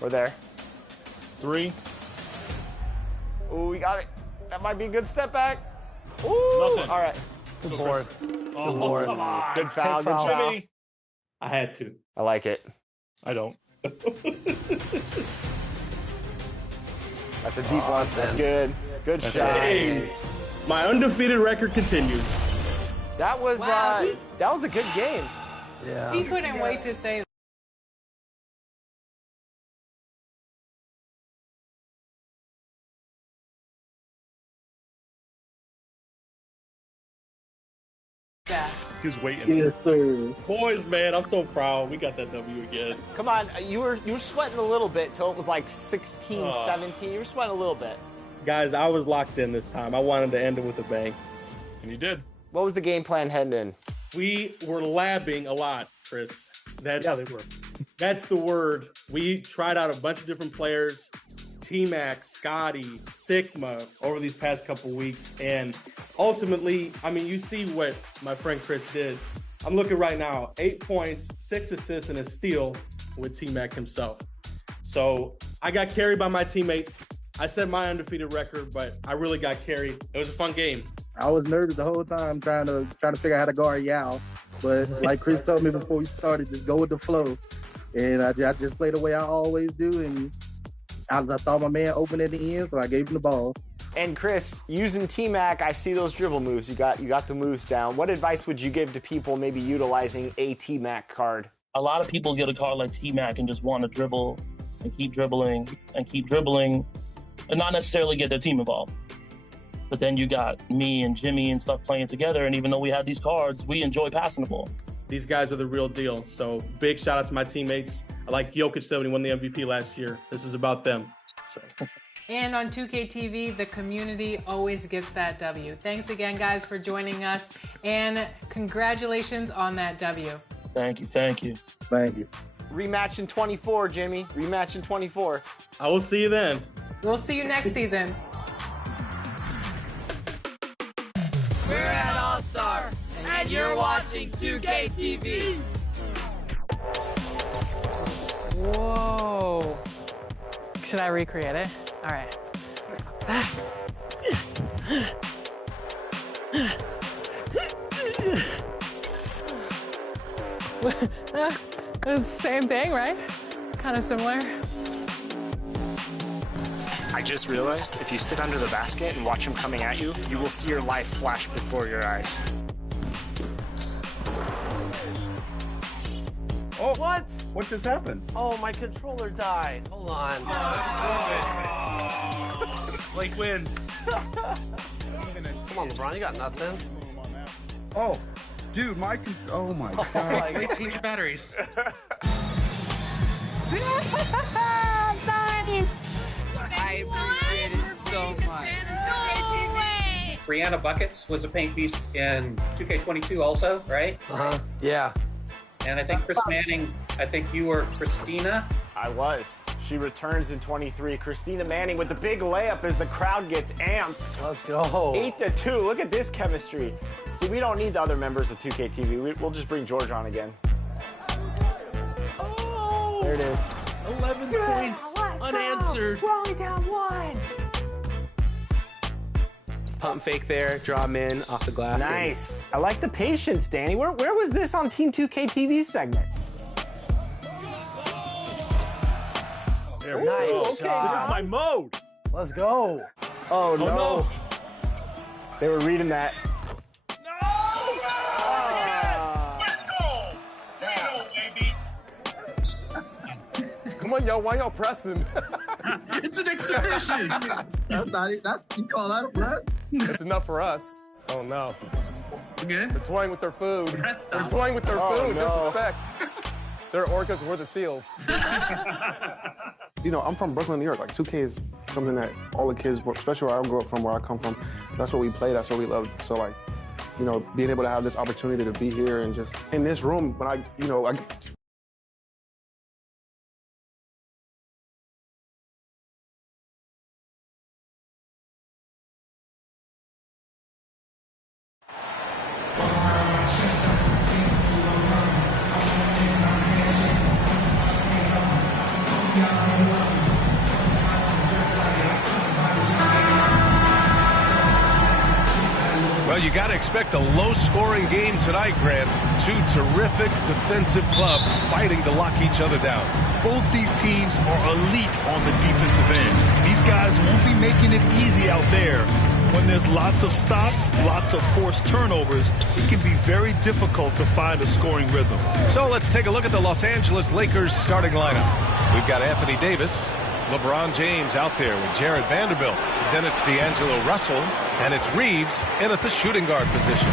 We're there. 3. Ooh, we got it. That might be a good step back. Ooh, Nothing. all right. Good board. Oh, Good board. come on. Good foul, Take good foul. foul. Jimmy. I had to. I like it. I don't. That's a deep one. that's That's in. good. Good shot. Hey, my undefeated record continues. That was Wow, that was a good game. Yeah. He couldn't wait to say that. He was waiting. Yes, sir. Boys, man, I'm so proud. We got that W again. Come on, you were sweating a little bit till it was like 16, Oh. 17. You were sweating a little bit. Guys, I was locked in this time. I wanted to end it with a bang. And you did. What was the game plan heading in? We were labbing a lot, Chris. That's, Yeah, they were. That's the word. We tried out a bunch of different players, T-Mac, Scotty, Sigma, over these past couple weeks. And ultimately, I mean, you see what my friend Chris did. I'm looking right now, 8 points, 6 assists, and a steal with T-Mac himself. So I got carried by my teammates. I set my undefeated record, but I really got carried. It was a fun game. I was nervous the whole time trying to figure out how to guard Yao. But like Chris told me before we started, just go with the flow. And I just play the way I always do. And I thought my man open at the end, so I gave him the ball. And Chris, using T-Mac, I see those dribble moves. You got the moves down. What advice would you give to people maybe utilizing a T-Mac card? A lot of people get a card like T-Mac and just want to dribble and keep dribbling and keep dribbling and not necessarily get their team involved. But then you got me and Jimmy and stuff playing together, and even though we had these cards, we enjoy passing the ball. These guys are the real deal. So big shout out to my teammates. I like Jokic said when he won the MVP last year. This is about them. So. And on 2K TV, the community always gets that W. Thanks again, guys, for joining us. And congratulations on that W. Thank you, thank you. Thank you. Rematch in 24, Jimmy. Rematch in 24. I will see you then. We'll see you next season. We're at All-Star, and you're watching 2K TV. Whoa. Should I recreate it? All right. It's the same thing, right? Kind of similar. I just realized if you sit under the basket and watch him coming at you, you will see your life flash before your eyes. Oh, What? what just happened? Oh, my controller died. Hold on. Blake wins. Come on, LeBron, you got nothing. Oh, dude, oh my God. They change your batteries. I appreciate it so much. Brianna Buckets was a paint beast in 2K22 also, right? Uh-huh. Yeah. And I think Chris Manning, I think you were Christina. I was. She returns in 23. Christina Manning with the big layup as the crowd gets amped. Let's go. 8-2. Look at this chemistry. See, we don't need the other members of 2K TV. We'll just bring George on again. Oh! There it is. 11 points unanswered. We're only down 1. Pump fake there, draw him in off the glass. Nice. I like the patience, Danny. Where was this on Team 2K TV's segment? There we Nice go. shot. This is my mode. Let's go. Oh, no. no. They were reading that. Come on, y'all. Why y'all pressing? It's an exhibition. That's you call that a press? That's enough for us. Oh, no. Good. They're toying with their food. Press They're stop. toying with their Oh, food. no. Disrespect. They're orcas, we're the seals. You know, I'm from Brooklyn, New York. Like 2K is something that all the kids, especially where I grew up from, where I come from, that's what we play, that's what we love. So like, you know, being able to have this opportunity to be here and just in this room, when I Yeah. you got to expect a low-scoring game tonight, Grant. Two terrific defensive clubs fighting to lock each other down. Both these teams are elite on the defensive end. These guys won't be making it easy out there. When there's lots of stops, lots of forced turnovers, it can be very difficult to find a scoring rhythm. So let's take a look at the Los Angeles Lakers starting lineup. We've got Anthony Davis, LeBron James out there with Jared Vanderbilt. Then it's D'Angelo Russell, and it's Reeves in at the shooting guard position.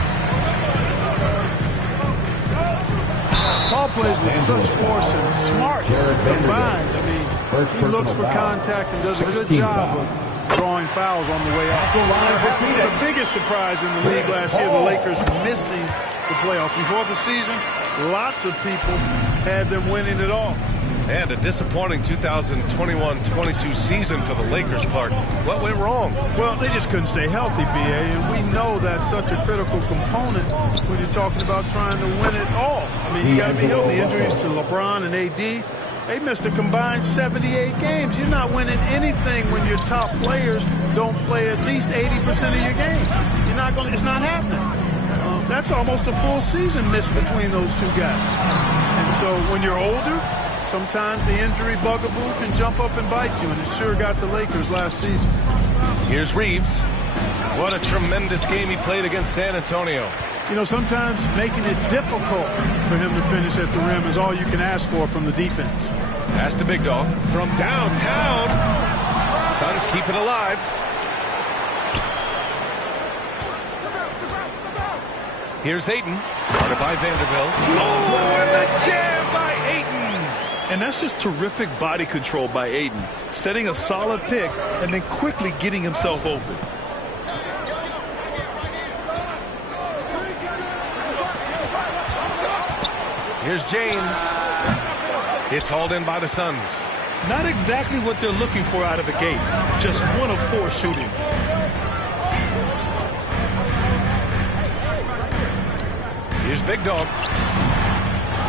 Paul plays with such force and smarts combined. I mean, he looks for contact and does a good job of drawing fouls on the way out. The biggest surprise in the league last year, the Lakers missing the playoffs. Before the season, lots of people had them winning it all. And a disappointing 2021-22 season for the Lakers, Clark. What went wrong? Well, they just couldn't stay healthy, B.A., and we know that's such a critical component when you're talking about trying to win it all. I mean, you got to be healthy. Injuries to LeBron and A.D., they missed a combined 78 games. You're not winning anything when your top players don't play at least 80% of your game. You're not going. It's not happening. That's almost a full season missed between those two guys. And so when you're older, sometimes the injury bugaboo can jump up and bite you, and it sure got the Lakers last season. Here's Reeves. What a tremendous game he played against San Antonio. You know, sometimes making it difficult for him to finish at the rim is all you can ask for from the defense. Pass to Big Dog from downtown. Suns keep it alive. Here's Ayton, guarded by Vanderbilt. Oh, and the jam by Ayton. And that's just terrific body control by Ayton, setting a solid pick and then quickly getting himself open. Here's James. It's hauled in by the Suns. Not exactly what they're looking for out of the gates. Just 1 of 4 shooting. Here's Big Dog.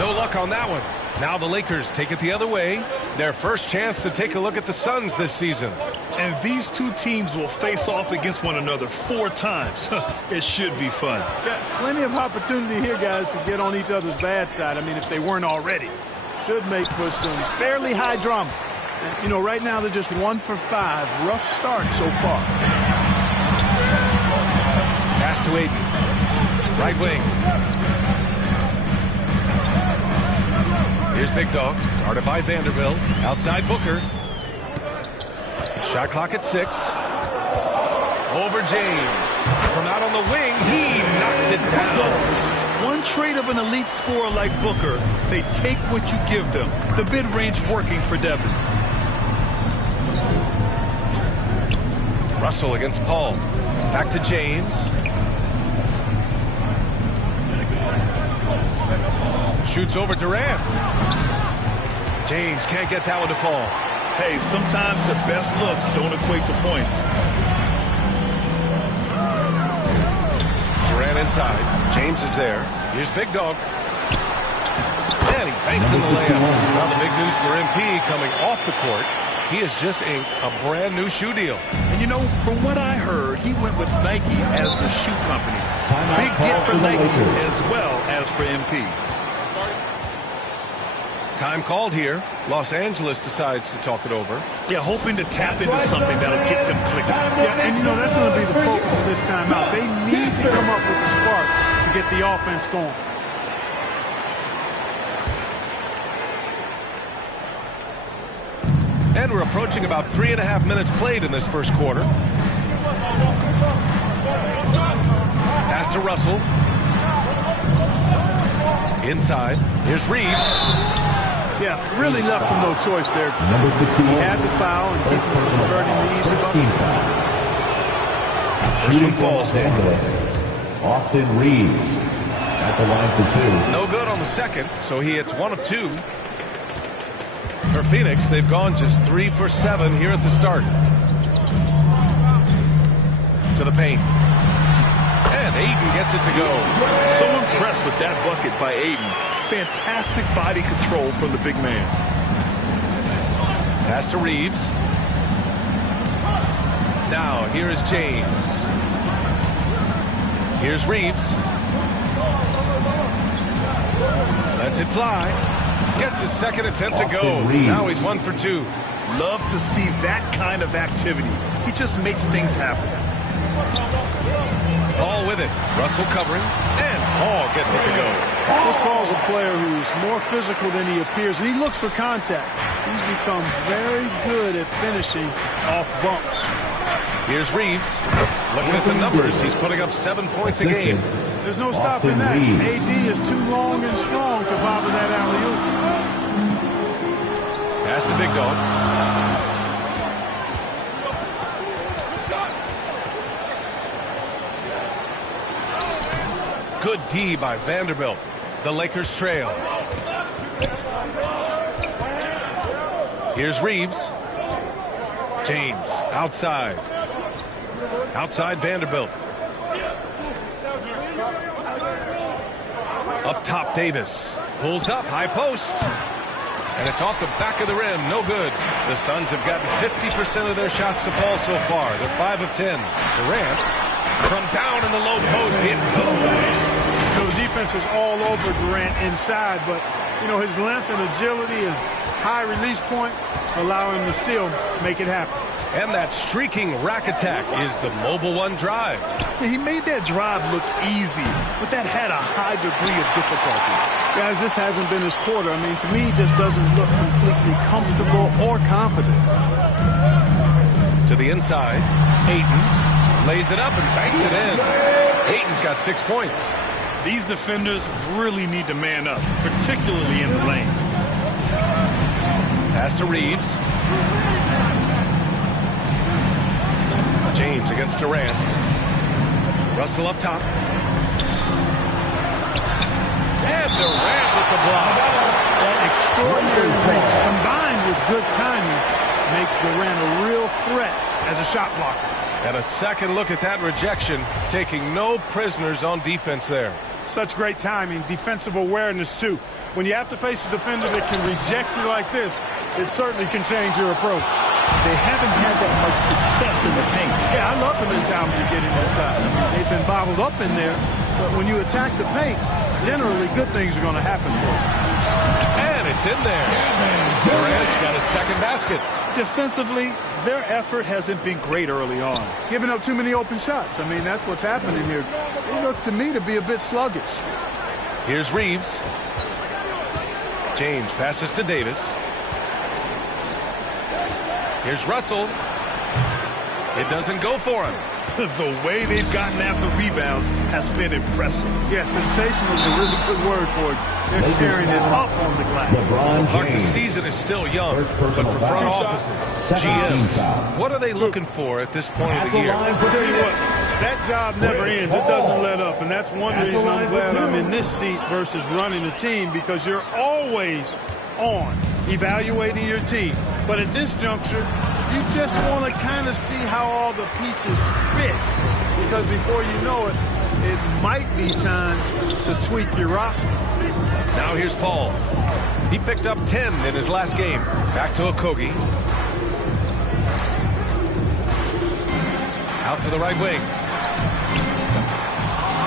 No luck on that one. Now the Lakers take it the other way. Their first chance to take a look at the Suns this season. And these two teams will face off against one another 4 times. It should be fun. Yeah, plenty of opportunity here, guys, to get on each other's bad side. I mean, if they weren't already. Should make for some fairly high drama. And, you know, right now they're just 1 for 5. Rough start so far. Pass to Ayton. Right wing. Here's Big Dog, guarded by Vanderbilt. Outside Booker. Shot clock at 6. Over James. From out on the wing, he knocks it down. One trait of an elite scorer like Booker, they take what you give them. The mid-range working for Devin. Russell against Paul. Back to James. Shoots over Durant. James can't get that one to fall. Hey, sometimes the best looks don't equate to points. Durant inside. James is there. Here's Big Dog. And he banks in the layup. Now the big news for MP coming off the court. He has just inked a brand new shoe deal. And you know, from what I heard, he went with Nike as the shoe company. Big get for Nike as well as for MP. Time called here. Los Angeles decides to talk it over. Yeah, hoping to tap into something that'll get them clicking. Yeah, and you know, that's going to be the focus of this timeout. They need to come up with a spark to get the offense going. And we're approaching about 3.5 minutes played in this first quarter. Pass to Russell. Inside. Here's Reeves. Yeah, really left him no choice there. Number 16. He had the foul and keep him from converting the easy bucket. First one falls there. Austin Reeves at the line for 2. No good on the second, so he hits 1 of 2. For Phoenix, they've gone just 3 for 7 here at the start. To the paint. And Ayton gets it to go. So impressed with that bucket by Ayton. Fantastic body control from the big man. Pass to Reeves. Now, here is James. Here's Reeves. Lets it fly. Gets his second attempt to go. Now he's 1 for 2. Love to see that kind of activity. He just makes things happen. Paul with it. Russell covering. And Paul gets it to go. This Paul's a player who's more physical than he appears, and he looks for contact. He's become very good at finishing off bumps. Here's Reeves. Looking at the numbers, he's putting up 7 points a game. There's no stopping that. AD is too long and strong to bother that alley-oop. Pass to Big Dog. Good D by Vanderbilt. The Lakers trail. Here's Reeves. James outside. Outside Vanderbilt. Up top Davis. Pulls up, high post. And it's off the back of the rim, no good. The Suns have gotten 50% of their shots to fall so far. They're 5 of 10. Durant from down in the low post, it goes. So the defense is all over Durant inside, but you know his length and agility and high release point allow him to still make it happen. And that streaking rack attack is the mobile one drive. Yeah, he made that drive look easy, but that had a high degree of difficulty. Guys, this hasn't been his quarter. I mean, to me, he just doesn't look completely comfortable or confident. To the inside, Ayton lays it up and banks it in. Ayton's got 6 points. These defenders really need to man up, particularly in the lane. Pass to Reeves. James against Durant. Russell up top. And Durant with the block. That extraordinary reach combined with good timing makes Durant a real threat as a shot blocker. And a second look at that rejection, taking no prisoners on defense there. Such great timing, defensive awareness too. When you have to face a defender that can reject you like this, it certainly can change your approach. They haven't had that much success in the paint. Yeah, I love the mentality of getting inside. I mean, they've been bottled up in there, but when you attack the paint, generally good things are going to happen for you. And it's in there. Durant's got a second basket. Defensively, their effort hasn't been great early on. Giving up too many open shots. I mean, that's what's happening here. They look to me to be a bit sluggish. Here's Reeves. James passes to Davis. Here's Russell. It doesn't go for him. The way they've gotten after rebounds has been impressive. Yeah, sensational is a really good word for it. They're tearing it up on the glass. Look, the season is still young, but for front offices, GMs, what are they looking for at this point of the year? I'll tell you what, that job never ends. It doesn't let up, and that's one reason I'm glad I'm in this seat versus running a team, because you're always on evaluating your team. But at this juncture, you just want to kind of see how all the pieces fit, because before you know it, it might be time to tweak your roster. Now here's Paul. He picked up 10 in his last game. Back to Okogie. Out to the right wing.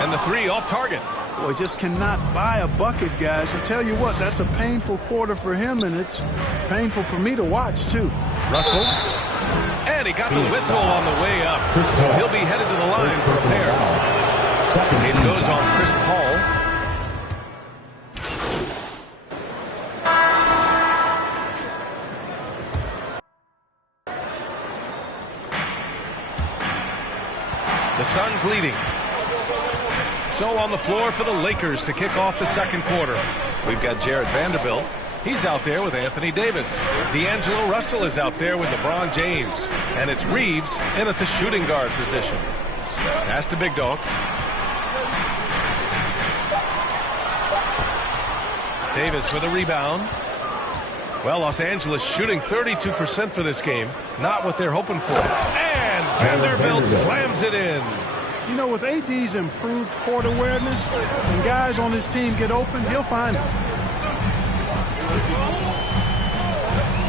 And the three off target. Boy, just cannot buy a bucket, guys. I tell you what, that's a painful quarter for him, and it's painful for me to watch, too. Russell. And he got the whistle on the way up. So he'll be headed to the line for a pair. It goes on Chris Paul. The Suns leading. So on the floor for the Lakers to kick off the second quarter. We've got Jared Vanderbilt. He's out there with Anthony Davis. D'Angelo Russell is out there with LeBron James. And it's Reeves in at the shooting guard position. Pass to Big Dog. Davis with a rebound. Well, Los Angeles shooting 32% for this game. Not what they're hoping for. And Vanderbilt slams it in. You know, with AD's improved court awareness, when guys on his team get open, he'll find them.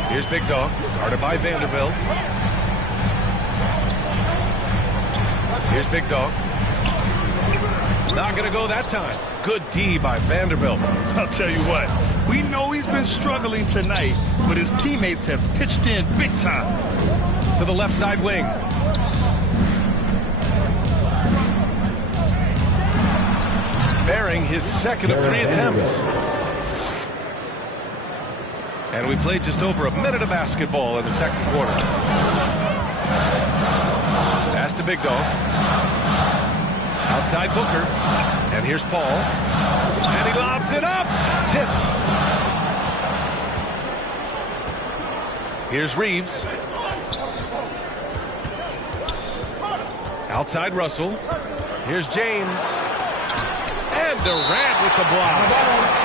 Here's Big Dog, guarded by Vanderbilt. Here's Big Dog. Not going to go that time. Good D by Vanderbilt. I'll tell you what, we know he's been struggling tonight, but his teammates have pitched in big time. To the left side wing. Bearing his second of 3 attempts. And we played just over a minute of basketball in the second quarter. Pass to Big Dog. Outside Booker. And here's Paul. And he lobs it up. Tipped. Here's Reeves. Outside Russell. Here's James. And Durant with the block.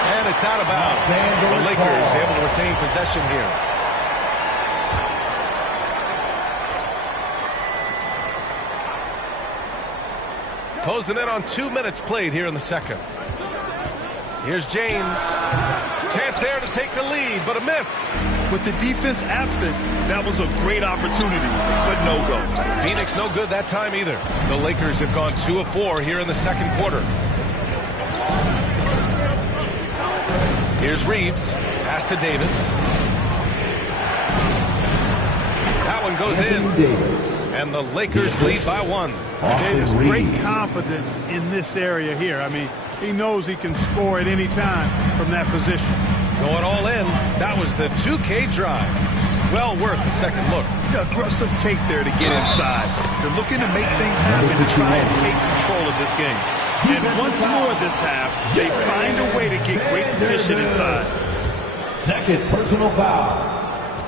And it's out of bounds. The Lakers able to retain possession here. Closing in on 2 minutes played here in the second. Here's James. Chance there to take the lead, but a miss. With the defense absent, that was a great opportunity, but no go. Phoenix no good that time either. The Lakers have gone 2 of 4 here in the second quarter. Here's Reeves. Pass to Davis. That one goes in. And the Lakers lead by 1. Davis, great confidence in this area here. I mean, he knows he can score at any time from that position. Going all in. That was the 2K drive. Well worth a second look. Aggressive take there to get inside. They're looking to make things happen to try and take control of this game. And once more this half, they find a way to get great position inside. Second personal foul.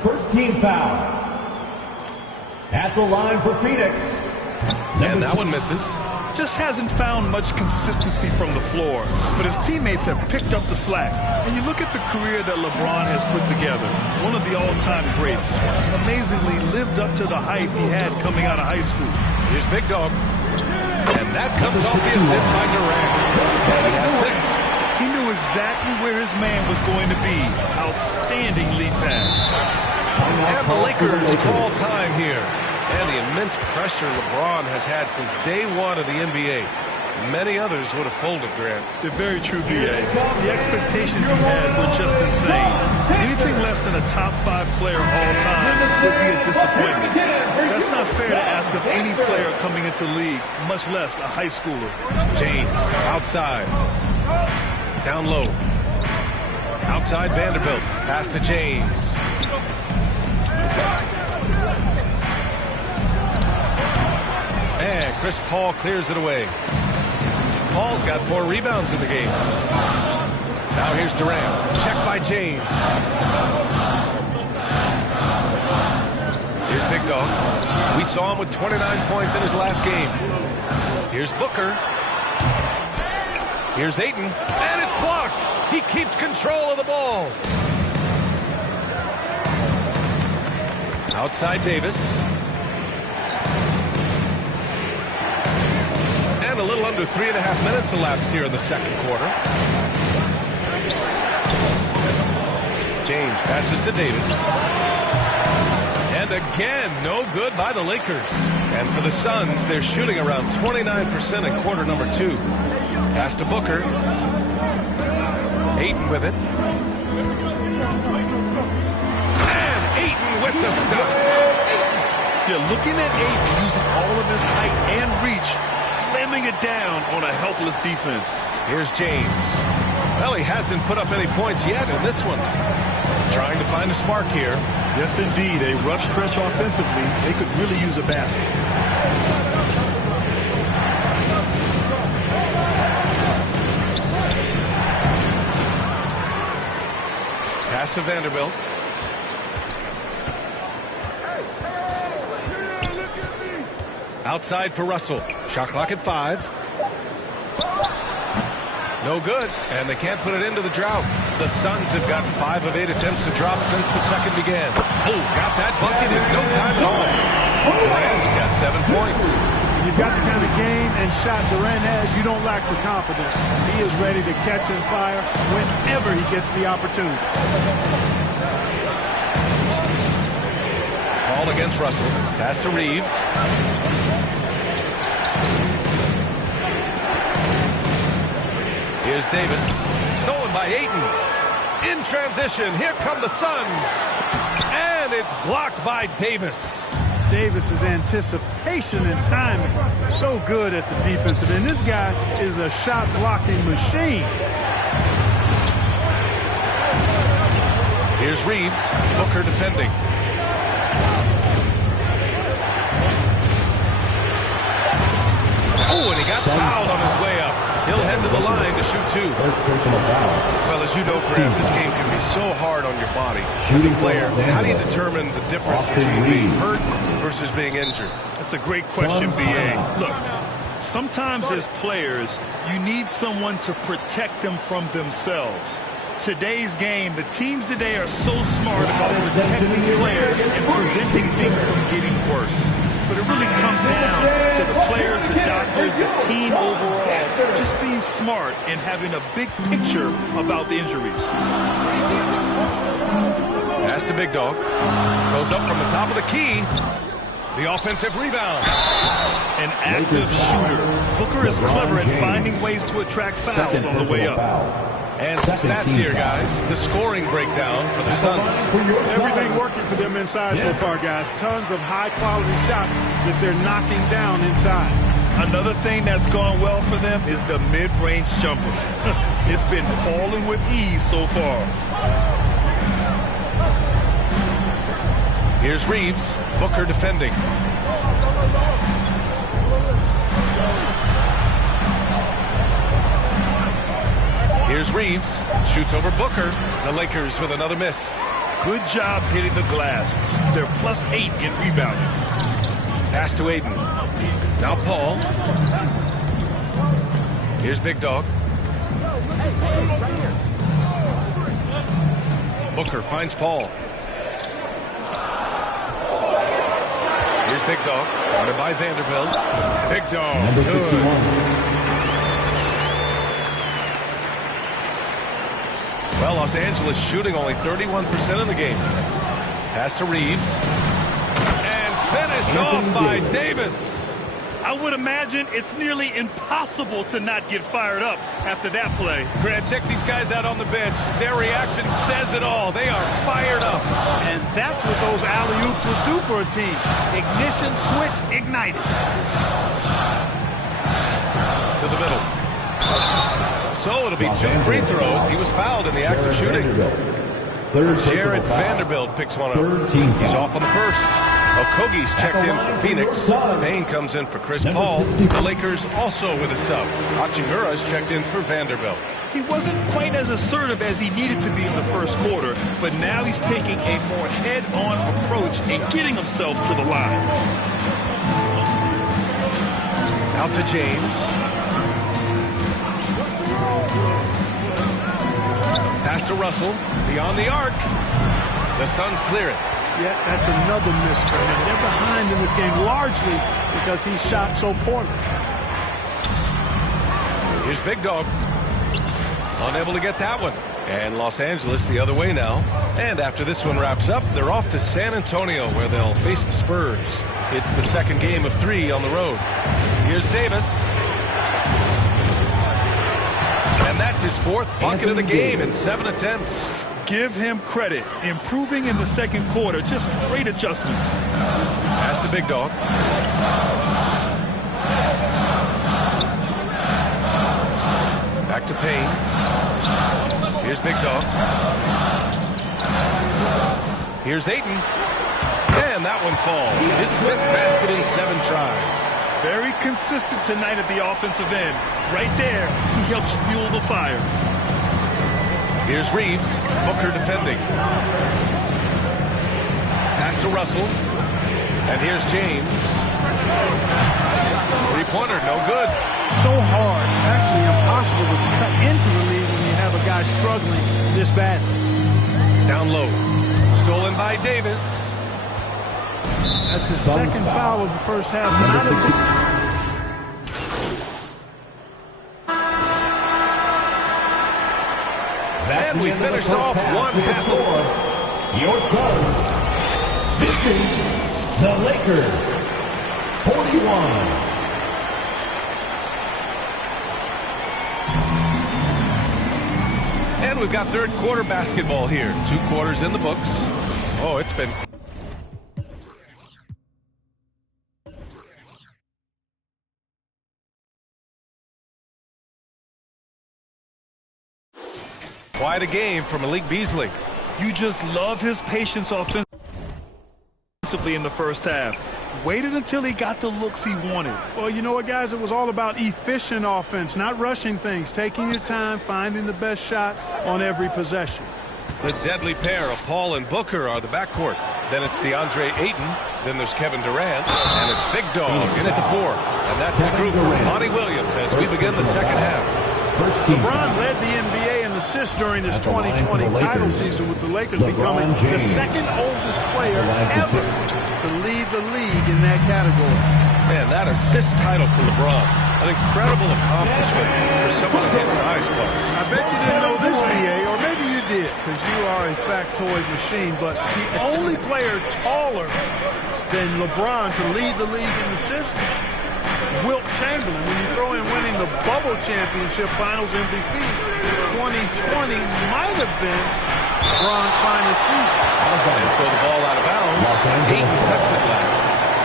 First team foul. At the line for Phoenix. And that one misses. Just hasn't found much consistency from the floor, but his teammates have picked up the slack. And you look at the career that LeBron has put together, one of the all-time greats. Amazingly lived up to the hype he had coming out of high school. Here's Big Dog. And that comes off the assist by Durant. He has 6. He knew exactly where his man was going to be. Outstanding lead pass. And the Lakers call time here. And the immense pressure LeBron has had since day 1 of the NBA. Many others would have folded, Grant. They're very true, B.A. The expectations he had were just insane. Anything less than a top 5 player all time would be a disappointment. That's not fair to ask of any player coming into the league, much less a high schooler. James, outside. Down low. Outside Vanderbilt. Pass to James. And Chris Paul clears it away. Paul's got 4 rebounds in the game. Now here's Durant. Check by James. Here's Big Dog. We saw him with 29 points in his last game. Here's Booker. Here's Ayton. And it's blocked. He keeps control of the ball. Outside Davis. And a little under 3.5 minutes elapsed here in the second quarter. James passes to Davis. And again, no good by the Lakers. And for the Suns, they're shooting around 29% in quarter number 2. Pass to Booker. Ayton with it. And Ayton with the stuff. Yeah, looking at Ayton using all of his height and reach, slamming it down on a helpless defense. Here's James. Well, he hasn't put up any points yet in this one. Trying to find a spark here. Yes, indeed. A rough stretch offensively. They could really use a basket. Pass to Vanderbilt. Outside for Russell. Shot clock at 5. No good, and they can't put it into the drought. The Suns have gotten 5 of 8 attempts to drop since the second began. Oh, got that bucket in no time at all. Durant's got 7 points. You've got the kind of game and shot Durant has, you don't lack for confidence. He is ready to catch and fire whenever he gets the opportunity. Ball against Russell. Pass to Reeves. Here's Davis. Stolen by Ayton. In transition, here come the Suns. And it's blocked by Davis. Davis's anticipation and timing, so good at the defensive end. This guy is a shot-blocking machine. Here's Reeves. Booker defending. Oh, and he got fouled on his way up. He'll head to the line to shoot two. Well, as you know, Graham, this game can be so hard on your body. As a player, how do you determine the difference between being hurt versus being injured? That's a great question, B.A. Look, sometimes as players, you need someone to protect them from themselves. Today's game, the teams today are so smart about protecting players and preventing things from getting worse. But it really comes down to the players, the doctors, the team overall, just being smart and having a big picture about the injuries. Pass to Big Dog. Goes up from the top of the key. The offensive rebound. An active shooter. Booker is clever at finding ways to attract fouls on the way up. And some stats here, guys. The scoring breakdown for the Suns. Everything working for them inside so far, guys. Tons of high-quality shots that they're knocking down inside. Another thing that's gone well for them is the mid-range jumper. It's been falling with ease so far. Here's Reeves. Booker defending. Here's Reeves. Shoots over Booker. The Lakers with another miss. Good job hitting the glass. They're +8 in rebounding. Pass to Ayton. Now Paul. Here's Big Dog. Booker finds Paul. Here's Big Dog. Guarded by Vanderbilt. Big Dog. Good. Well, Los Angeles shooting only 31% in the game. Pass to Reeves. And finished off by Davis. I would imagine it's nearly impossible to not get fired up after that play. Grant, check these guys out on the bench. Their reaction says it all. They are fired up. And that's what those alley-oops will do for a team. Ignition switch ignited. To the middle. So it'll be 2 free throws. He was fouled in the act of shooting. Jared Vanderbilt picks one up. He's off on the first. Okogie's checked in for Phoenix. Payne comes in for Chris Paul. The Lakers also with a sub. Hachimura's checked in for Vanderbilt. He wasn't quite as assertive as he needed to be in the first quarter, but now he's taking a more head-on approach and getting himself to the line. Out to James. Pass to Russell. Beyond the arc. The Suns clear it. Yeah, that's another miss for him. They're behind in this game largely because he shot so poorly. Here's Big Dog. Unable to get that one. And Los Angeles the other way now. And after this one wraps up, they're off to San Antonio where they'll face the Spurs. It's the second game of 3 on the road. Here's Davis. And that's his 4th bucket of the game in 7 attempts. Give him credit. Improving in the second quarter. Just great adjustments. Pass to Big Dog. Back to Payne. Here's Big Dog. Here's Ayton. And that one falls. His 5th basket in 7 tries. Very consistent tonight at the offensive end. Right there, he helps fuel the fire. Here's Reeves. Booker defending. Pass to Russell. And here's James. 3-pointer, no good. So hard, actually impossible to cut into the lead when you have a guy struggling this badly. Down low. Stolen by Davis. That's his second foul of the first half. And we finished off one half. Your Suns 50, the Lakers 41. And we've got third quarter basketball here. 2 quarters in the books. Oh, it's been... quite a game from Malik Beasley. You just love his patience offensively in the first half. Waited until he got the looks he wanted. Well, you know what, guys? It was all about efficient offense, not rushing things, taking your time, finding the best shot on every possession. The deadly pair of Paul and Booker are the backcourt. Then it's DeAndre Ayton. Then there's Kevin Durant. And it's Big Dog in at the 4. And that's the group from Monty Williams as we begin the second half. LeBron led the NBA in assists during his 2020 title season, with the Lakers becoming the second oldest player ever to lead the league in that category. Man, that assist title for LeBron, an incredible accomplishment for someone of his size class. I bet you didn't know this, BA, or maybe you did, because you are a factoid machine, but the only player taller than LeBron to lead the league in assists, Wilt Chamberlain, when you throw in winning the Bubble Championship Finals MVP, 2020 might have been LeBron's finest season. And so the ball out of bounds, Ayton touched it last.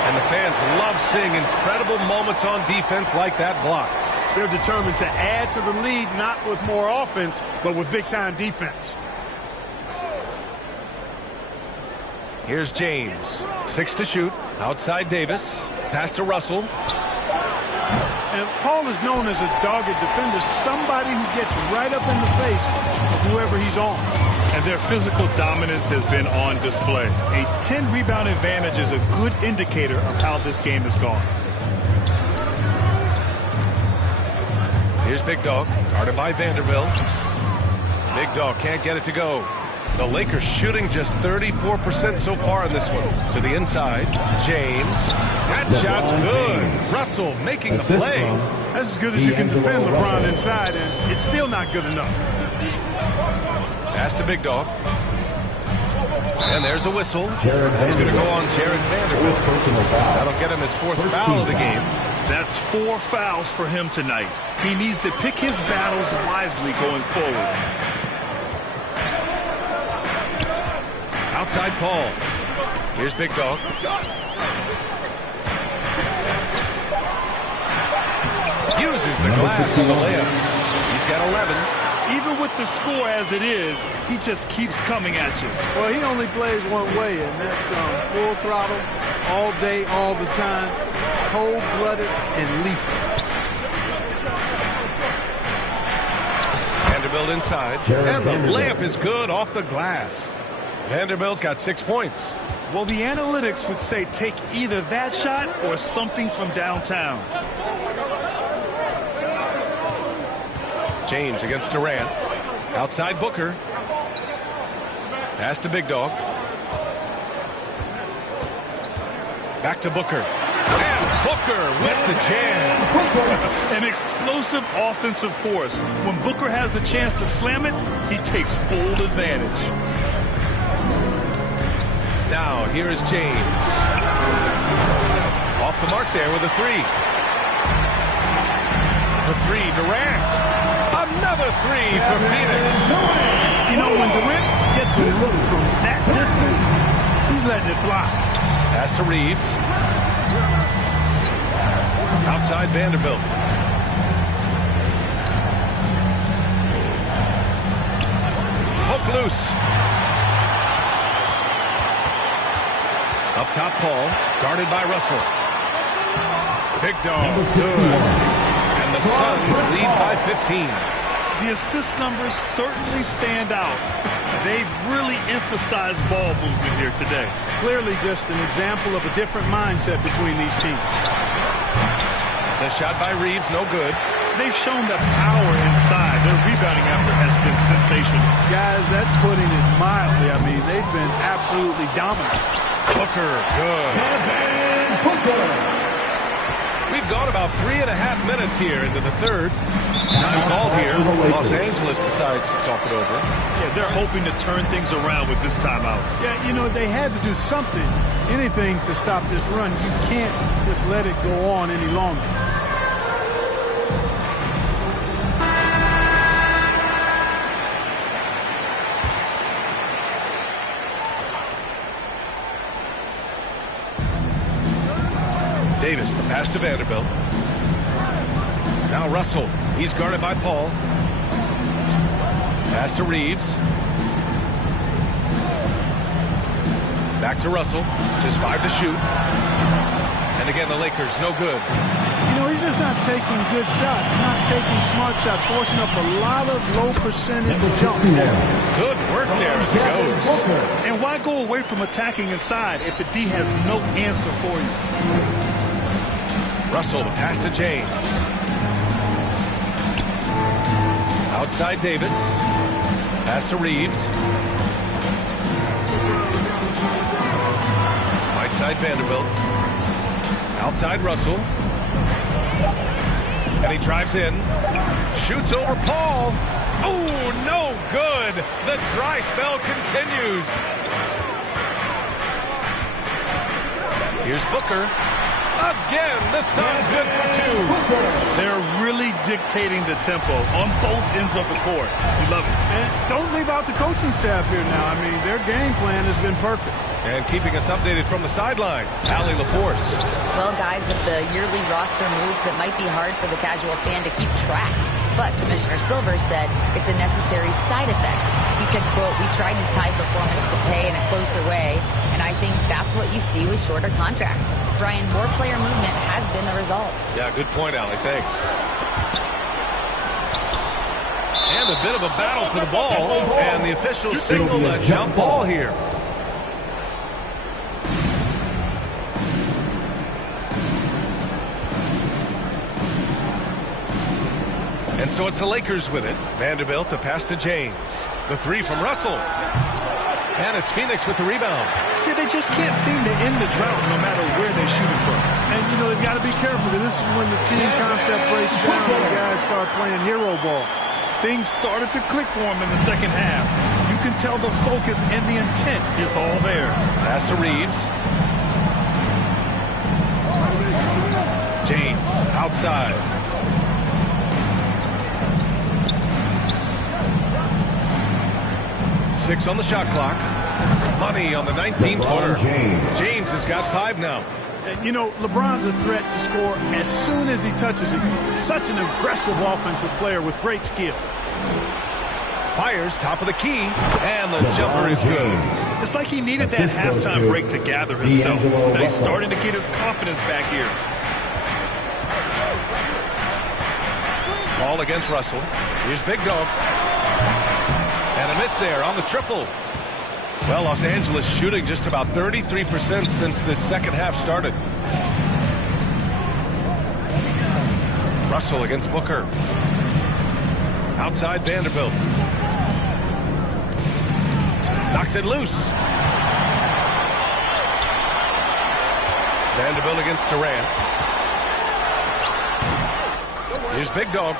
And the fans love seeing incredible moments on defense like that block. They're determined to add to the lead, not with more offense, but with big-time defense. Here's James, 6 to shoot, outside Davis, pass to Russell. And Paul is known as a dogged defender, somebody who gets right up in the face of whoever he's on. And their physical dominance has been on display. A 10-rebound advantage is a good indicator of how this game has gone. Here's Big Dog, guarded by Vanderbilt. Big Dog can't get it to go. The Lakers shooting just 34% so far in this one. To the inside, James. That shot's good. Russell making the play. That's as good as you can defend LeBron inside, and it's still not good enough. Pass to Big Dog. And there's a whistle. It's going to go on Jared Vanderbilt. That'll get him his 4th foul of the game. That's 4 fouls for him tonight. He needs to pick his battles wisely going forward. Outside Paul. Here's Big Dog. Uses the glass for the layup. He's got 11. Even with the score as it is, he just keeps coming at you. Well, he only plays one way, and that's full throttle, all day, all the time, cold-blooded and lethal. Vanderbilt inside, and the layup is good off the glass. Vanderbilt's got 6 points. Well, the analytics would say take either that shot or something from downtown. James against Durant. Outside Booker. Pass to Big Dog. Back to Booker. And Booker with the jam. An explosive offensive force. When Booker has the chance to slam it, he takes full advantage. Now, here is James. Off the mark there with a 3. The 3, Durant. Another 3 for Phoenix. You know, when Durant gets a look from that distance, he's letting it fly. Pass to Reeves. Outside Vanderbilt. Hook loose. Up top, Paul, guarded by Russell. Big Dog, good. And the Suns lead by 15. The assist numbers certainly stand out. They've really emphasized ball movement here today. Clearly just an example of a different mindset between these teams. The shot by Reeves, no good. They've shown the power inside. Their rebounding effort has been sensational. Guys, that's putting it mildly. I mean, they've been absolutely dominant. Booker, good. We've gone about 3.5 minutes here into the third. Time called here. Los Angeles decides to talk it over. Yeah, they're hoping to turn things around with this timeout. Yeah, you know, they had to do something, anything to stop this run. You can't just let it go on any longer. Davis, the pass to Vanderbilt. Now Russell. He's guarded by Paul. Pass to Reeves. Back to Russell. Just 5 to shoot. And again, the Lakers, no good. You know, he's just not taking good shots, not taking smart shots, forcing up a lot of low percentage jump. Good work there as it goes. And why go away from attacking inside if the D has no answer for you? Russell, the pass to James. Outside Davis. Pass to Reeves. Right side Vanderbilt. Outside Russell. And he drives in. Shoots over Paul. Oh, no good. The dry spell continues. Here's Booker. Again, the Suns good for 2. They're really dictating the tempo on both ends of the court. You love it. And don't leave out the coaching staff here now. I mean, their game plan has been perfect. And keeping us updated from the sideline, Allie LaForce. Well, guys, with the yearly roster moves, it might be hard for the casual fan to keep track. But Commissioner Silver said it's a necessary side effect. He said, quote, "We tried to tie performance to pay in a closer way, and I think that's what you see with shorter contracts." Brian, more player movement has been the result. Yeah, good point, Allie. Thanks. And a bit of a battle for the ball, and the officials signal a jump ball here. And so it's the Lakers with it. Vanderbilt, the pass to James. The 3 from Russell. And it's Phoenix with the rebound. Yeah, they just can't seem to end the drought no matter where they shoot it from. And, you know, they've got to be careful because this is when the team concept breaks down and guys start playing hero ball. Things started to click for them in the second half. You can tell the focus and the intent is all there. Pass to Reeves. James outside. Six on the shot clock. Money on the 19-footer. James has got 5 now. And, you know, LeBron's a threat to score as soon as he touches it. Such an aggressive offensive player with great skill. Fires top of the key, and the jumper is good. It's like he needed that halftime break to gather himself. Now he's starting to get his confidence back here. Ball against Russell. Here's Big Dog. And a miss there on the triple. Well, Los Angeles shooting just about 33% since this second half started. Russell against Booker. Outside Vanderbilt. Knocks it loose. Vanderbilt against Durant. Here's Big Dog.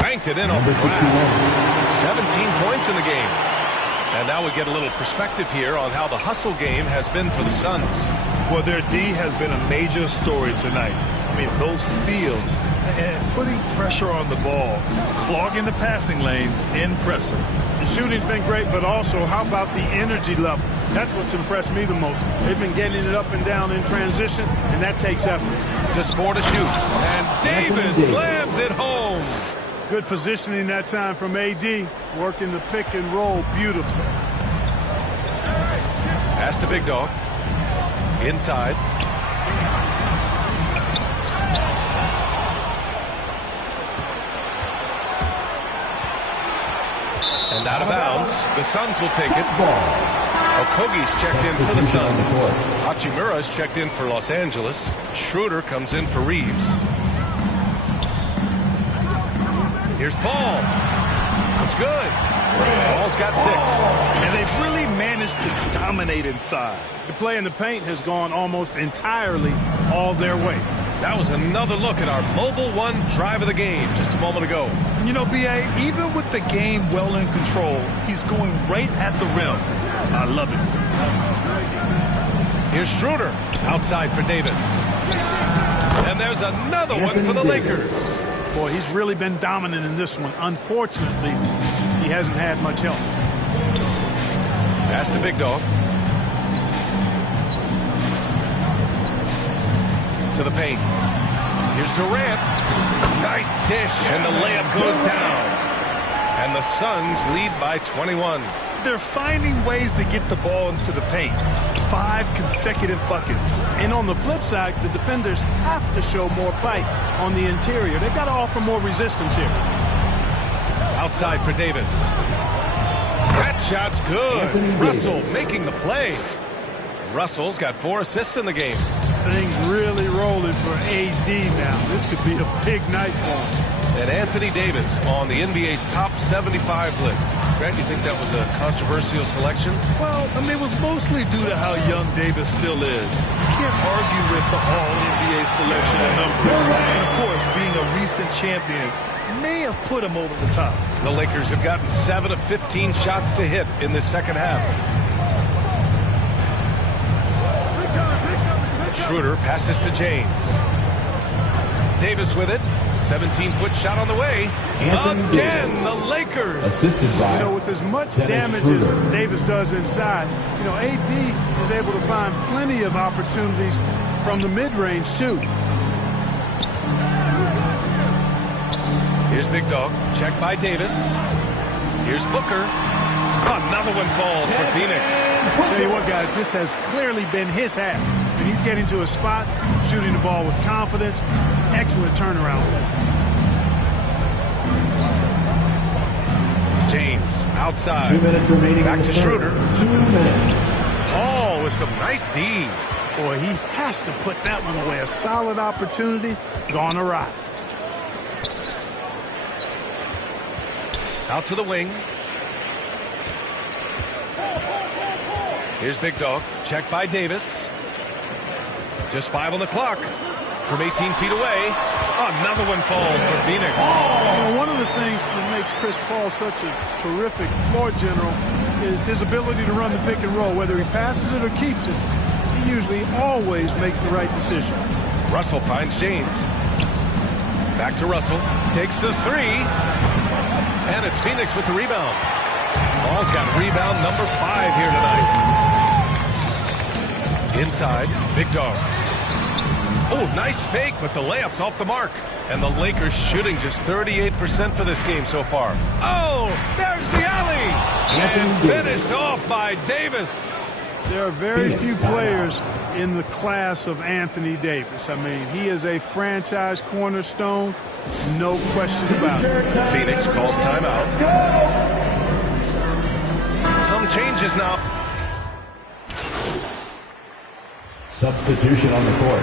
Banked it in off the glass. 17 points in the game. And now we get a little perspective here on how the hustle game has been for the Suns. Well, their D has been a major story tonight. I mean, those steals and putting pressure on the ball, clogging the passing lanes, impressive. The shooting's been great, but also how about the energy level? That's what's impressed me the most. They've been getting it up and down in transition, and that takes effort. Just 4 to shoot. And Davis slams it home. Good positioning that time from AD, working the pick and roll beautifully. Pass to Big Dog. Inside. And out of bounds. The Suns will take it. Okogie's checked in for the Suns. Hachimura's checked in for Los Angeles. Schroeder comes in for Reeves. Here's Paul. It's good. Paul's got 6. And they've really managed to dominate inside. The play in the paint has gone almost entirely all their way. That was another look at our Mobile One drive of the game just a moment ago. You know, B.A., even with the game well in control, he's going right at the rim. I love it. Here's Schroeder outside for Davis. And there's another one for the Lakers. Boy, he's really been dominant in this one. Unfortunately, he hasn't had much help. Pass to Big Dog. To the paint. Here's Durant. Nice dish, and the layup goes down. And the Suns lead by 21. They're finding ways to get the ball into the paint. 5 consecutive buckets. And on the flip side, the defenders have to show more fight on the interior. They've got to offer more resistance here. Outside for Davis. That shot's good. Russell making the play. Russell's got 4 assists in the game. Things really rolling for AD now. This could be a big night for him. And Anthony Davis on the NBA's top 75 list. Grant, you think that was a controversial selection? Well, I mean, it was mostly due to how young Davis still is. You can't argue with the all-NBA selection and numbers. And, of course, being a recent champion may have put him over the top. The Lakers have gotten 7 of 15 shots to hit in this second half. Schroeder passes to James. Davis with it. 17-foot shot on the way. Again, the Lakers. Assisted by, you know, with as much Dennis damage Schroeder. as Davis does inside, you know, AD was able to find plenty of opportunities from the mid-range, too. Here's Big Dog. Checked by Davis. Here's Booker. Another one falls for Phoenix. Tell you what, guys, this has clearly been his half. And he's getting to his spots, shooting the ball with confidence. Excellent turnaround for him. James outside. 2 minutes remaining. Back to Schroeder. 2 minutes. Paul with some nice D. Boy, he has to put that one away. A solid opportunity gone awry. Out to the wing. Here's Big Dog. Checked by Davis. Just 5 on the clock. From 18 feet away. Another one falls for Phoenix. You know, one of the things that makes Chris Paul such a terrific floor general is his ability to run the pick and roll. Whether he passes it or keeps it, he usually always makes the right decision. Russell finds James. Back to Russell. Takes the 3. And it's Phoenix with the rebound. Paul's got rebound number 5 here tonight. Inside, Big Dog. Oh, nice fake, but the layup's off the mark. And the Lakers shooting just 38% for this game so far. Oh, there's the alley! And finished off by Davis. There are very few players in the class of Anthony Davis. I mean, he is a franchise cornerstone, no question about it. Phoenix calls timeout. Some changes now. Substitution on the court.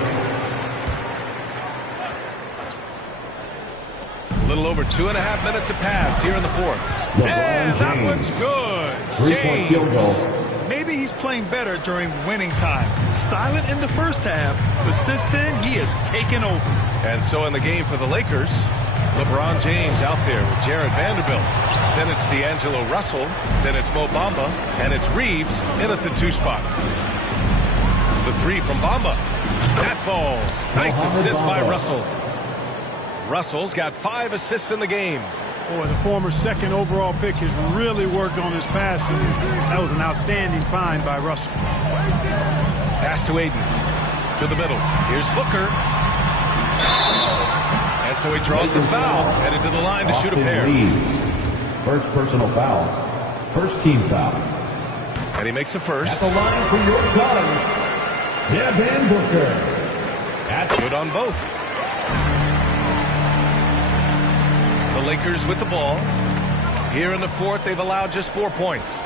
A little over 2.5 minutes have passed here in the fourth. And that one's good. 3-point field goal. Maybe he's playing better during winning time. Silent in the first half, but since then, he has taken over. And so in the game for the Lakers, LeBron James out there with Jared Vanderbilt. Then it's D'Angelo Russell. Then it's Mo Bamba. And it's Reeves in at the 2 spot. The 3 from Bamba. That falls. Nice assist by Russell. Russell's got 5 assists in the game. Boy, the former second overall pick has really worked on his passing. That was an outstanding find by Russell. Pass to Aiden. To the middle. Here's Booker. And so he draws the foul. Headed to the line to shoot a pair. First personal foul. First team foul. And he makes a first. At the line for your son, Devin Booker. Good on both. The Lakers with the ball. Here in the fourth, they've allowed just 4 points.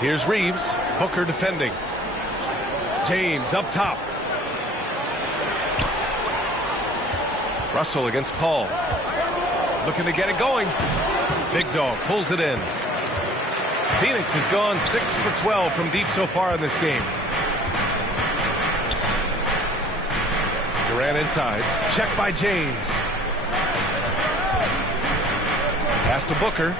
Here's Reeves. Booker defending. James up top. Russell against Paul. Looking to get it going. Big Dog pulls it in. Phoenix has gone 6 for 12 from deep so far in this game. Durant inside. Checked by James. Pass to Booker.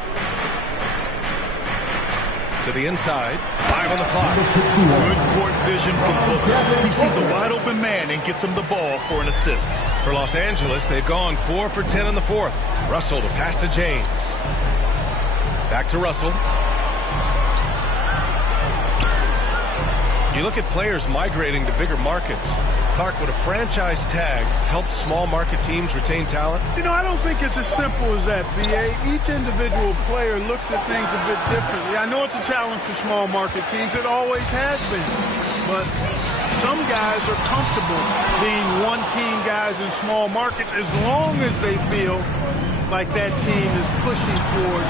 To the inside. 5 on the clock. Good court vision from Booker. He sees a wide open man and gets him the ball for an assist. For Los Angeles, they've gone 4 for 10 in the fourth. Russell to pass to James. Back to Russell. You look at players migrating to bigger markets. Clark, would a franchise tag help small market teams retain talent? You know, I don't think it's as simple as that, B.A. Each individual player looks at things a bit differently. I know it's a challenge for small market teams. It always has been. But some guys are comfortable being one-team guys in small markets as long as they feel like that team is pushing towards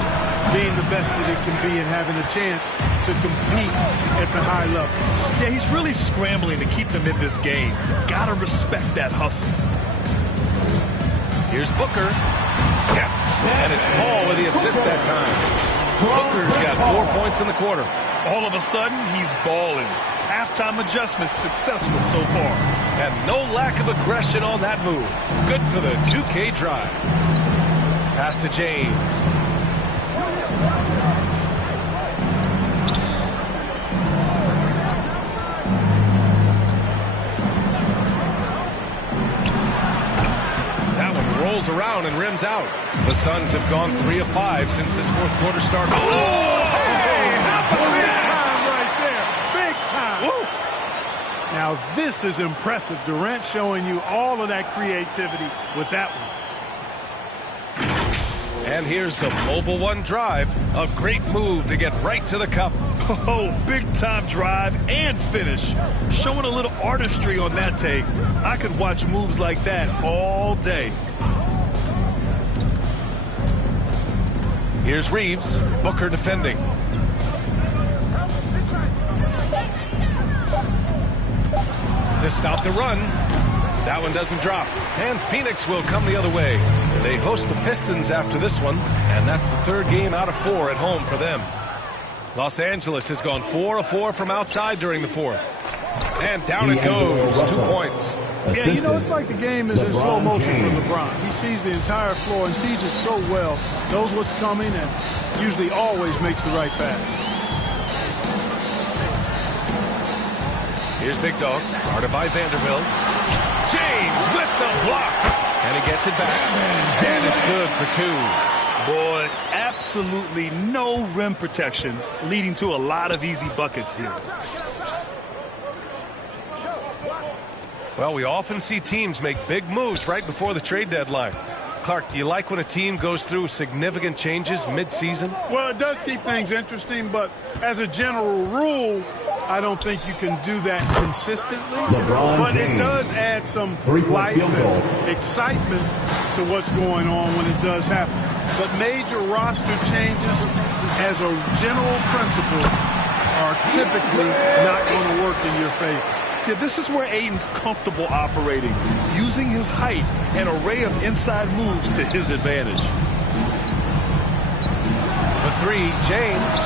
being the best that it can be and having a chance to compete at the high level. Yeah, he's really scrambling to keep them in this game. Gotta respect that hustle. Here's Booker. Yes, and it's Paul with the assist that time. Booker's got 4 points in the quarter. All of a sudden, he's balling. Halftime adjustments successful so far. And no lack of aggression on that move. Good for the 2K drive. Pass to James. That one rolls around and rims out. The Suns have gone 3 of 5 since this fourth quarter started. Oh, hey, big time right there. Big time. Woo. Now, this is impressive. Durant showing you all of that creativity with that one. And here's the mobile one drive. A great move to get right to the cup. Oh, big time drive and finish. Showing a little artistry on that take. I could watch moves like that all day. Here's Reeves. Booker defending. To stop the run. That one doesn't drop. And Phoenix will come the other way. They host the Pistons after this one, and that's the third game out of 4 at home for them. Los Angeles has gone 4 of 4 from outside during the fourth. And down it goes. 2 points. Yeah, you know, it's like the game is in slow motion for LeBron. He sees the entire floor and sees it so well, knows what's coming, and usually always makes the right pass. Here's Big Dog, guarded by Vanderbilt. James with the block. And he gets it back. And it's good for 2. Boy, absolutely no rim protection, leading to a lot of easy buckets here. Well, we often see teams make big moves right before the trade deadline. Clark, do you like when a team goes through significant changes mid-season? Well, it does keep things interesting, but as a general rule, I don't think you can do that consistently. But it does add some life and excitement to what's going on when it does happen. But major roster changes, as a general principle, are typically not going to work in your favor. Yeah, this is where Ayton's comfortable operating, using his height and array of inside moves to his advantage. The 3, James.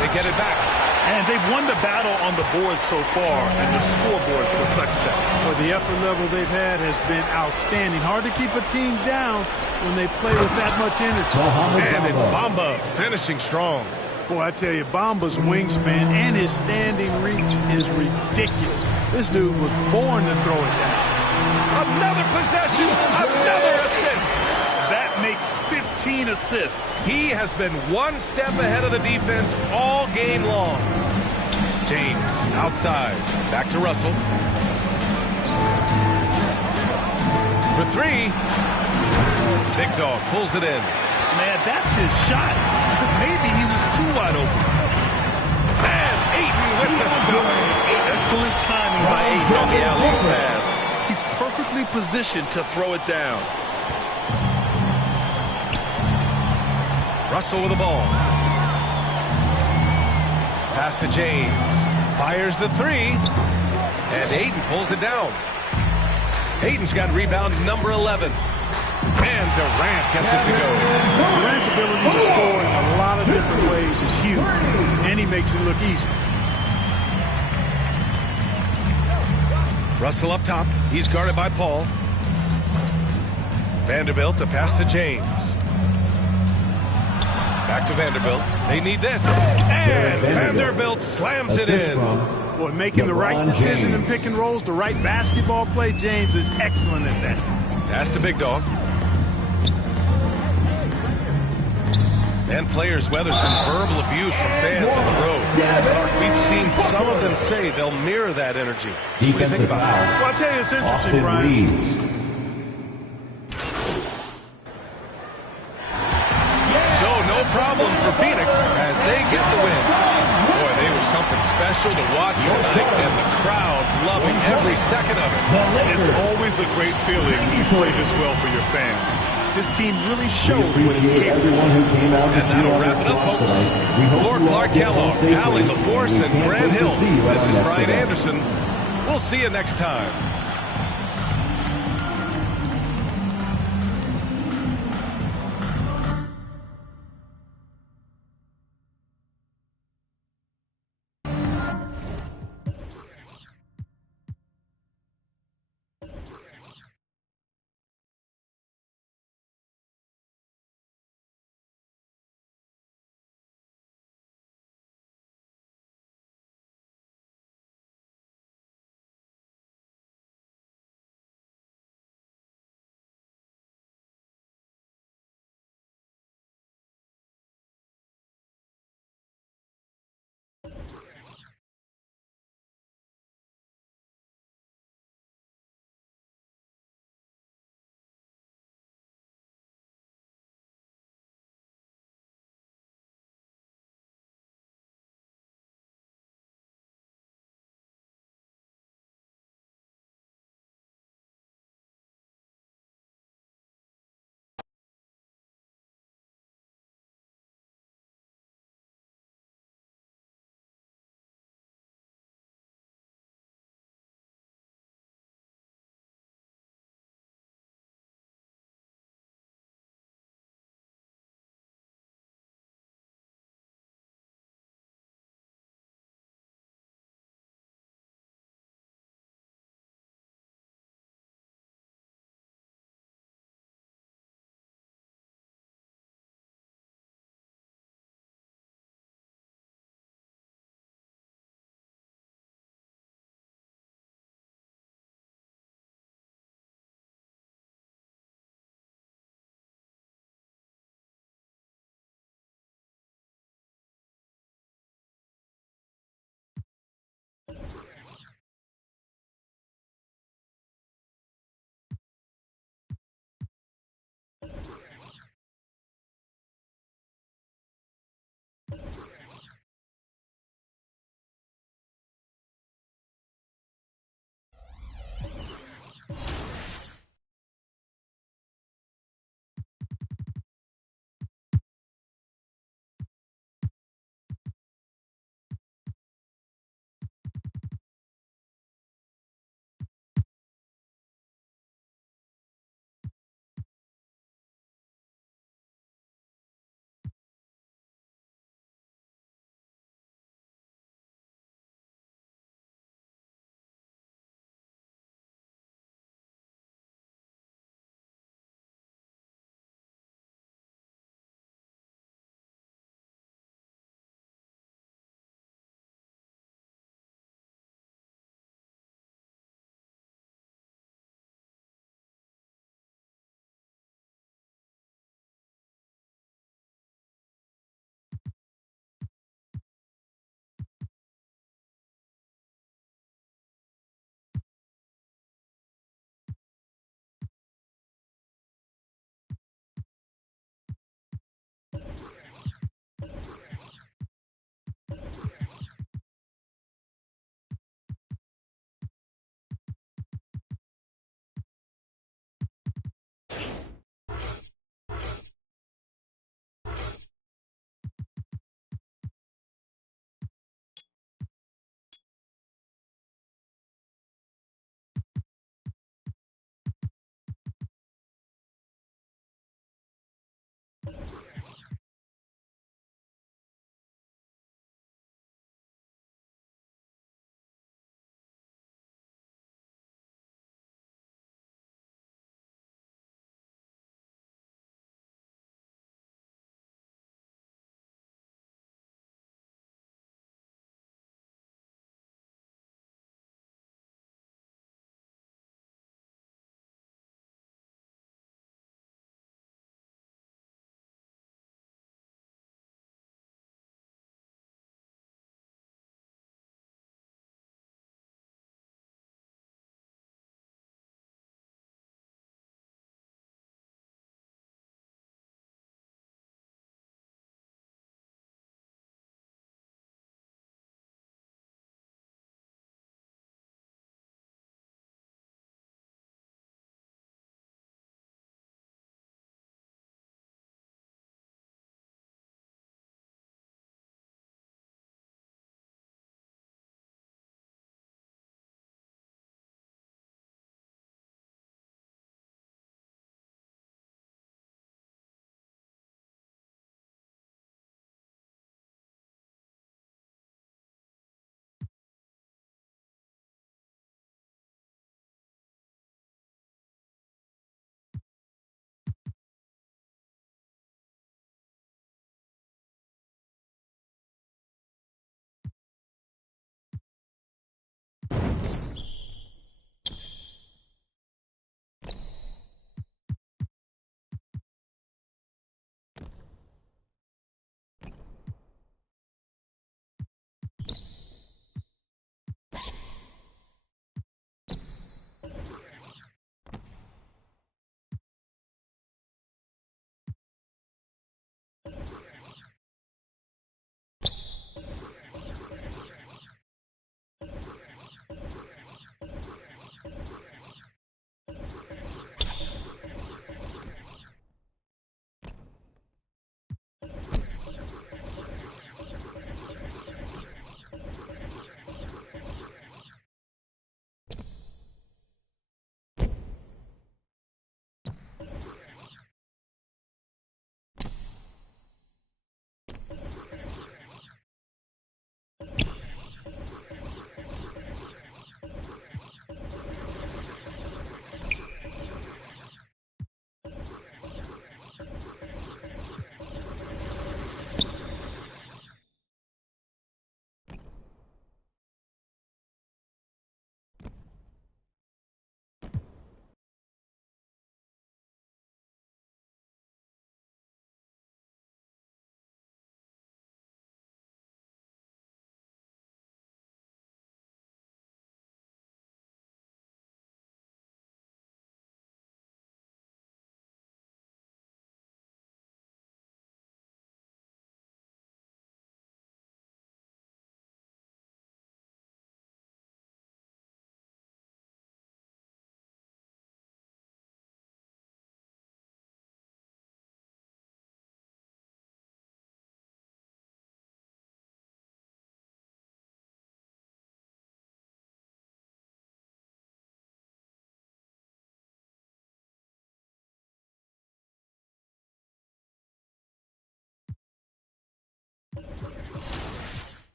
They get it back. And they've won the battle on the board so far, and the scoreboard reflects that. Well, the effort level they've had has been outstanding. Hard to keep a team down when they play with that much energy. And it's Bamba finishing strong. Boy, I tell you, Bamba's wingspan and his standing reach is ridiculous. This dude was born to throw it down. Another possession, another assist. That makes 15 assists. He has been one step ahead of the defense all game long. James outside. Back to Russell. For 3. Big Dog pulls it in. Man, that's his shot. Maybe he was too wide open. And Ayton with the stuff. Excellent timing by Ayton on the alley-oop pass. He's perfectly positioned to throw it down. Russell with the ball. Pass to James. Fires the 3. And Ayton pulls it down. Ayton's got rebound number 11. And Durant gets it to go. Durant's ability to score in a lot of different ways is huge. And he makes it look easy. Russell up top. He's guarded by Paul. Vanderbilt, a pass to James. Back to Vanderbilt. They need this. And Vanderbilt slams it in. Boy, making the right decision in pick and rolls, the right basketball play, James is excellent at that. Pass to Big Dog. And And players weather some verbal abuse from fans on the road. We've seen some of them say they'll mirror that energy. What do you think about that? Well, I'll tell you, it's interesting, Austin Brian. Reeves. So no problem for Phoenix as they get the win. Boy, they were something special to watch tonight, and the crowd loving every second of it. It's always a great feeling when you play this well for your fans. This team really showed what it's capable of. And that'll wrap it up, folks. For Clark Kellogg, Allie LaForce, and Grant Hill, this is Brian Anderson. We'll see you next time.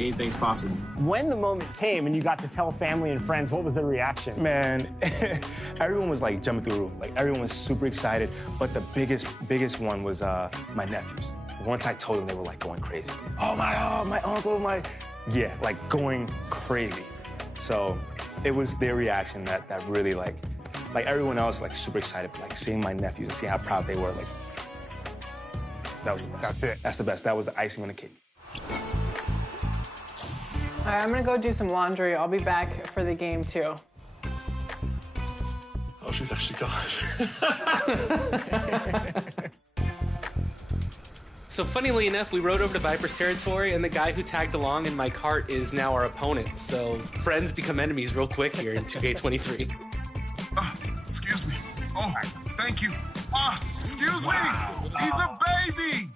anything's possible. When the moment came and you got to tell family and friends, what was their reaction? Man, everyone was like jumping through the roof. Like everyone was super excited, but the biggest one was my nephews. Once I told them, they were like going crazy. Oh, my uncle, yeah, like going crazy. So it was their reaction that really like everyone else like super excited, but like seeing my nephews and seeing how proud they were, like that was the best. That's it. That's the best. That was the icing on the cake. All right, I'm gonna go do some laundry. I'll be back for the game too. Oh, she's actually gone. So funnily enough, we rode over to Viper's territory, and the guy who tagged along in my cart is now our opponent. So friends become enemies real quick here in 2K23. Excuse me. Oh, thank you. Excuse me. He's a baby.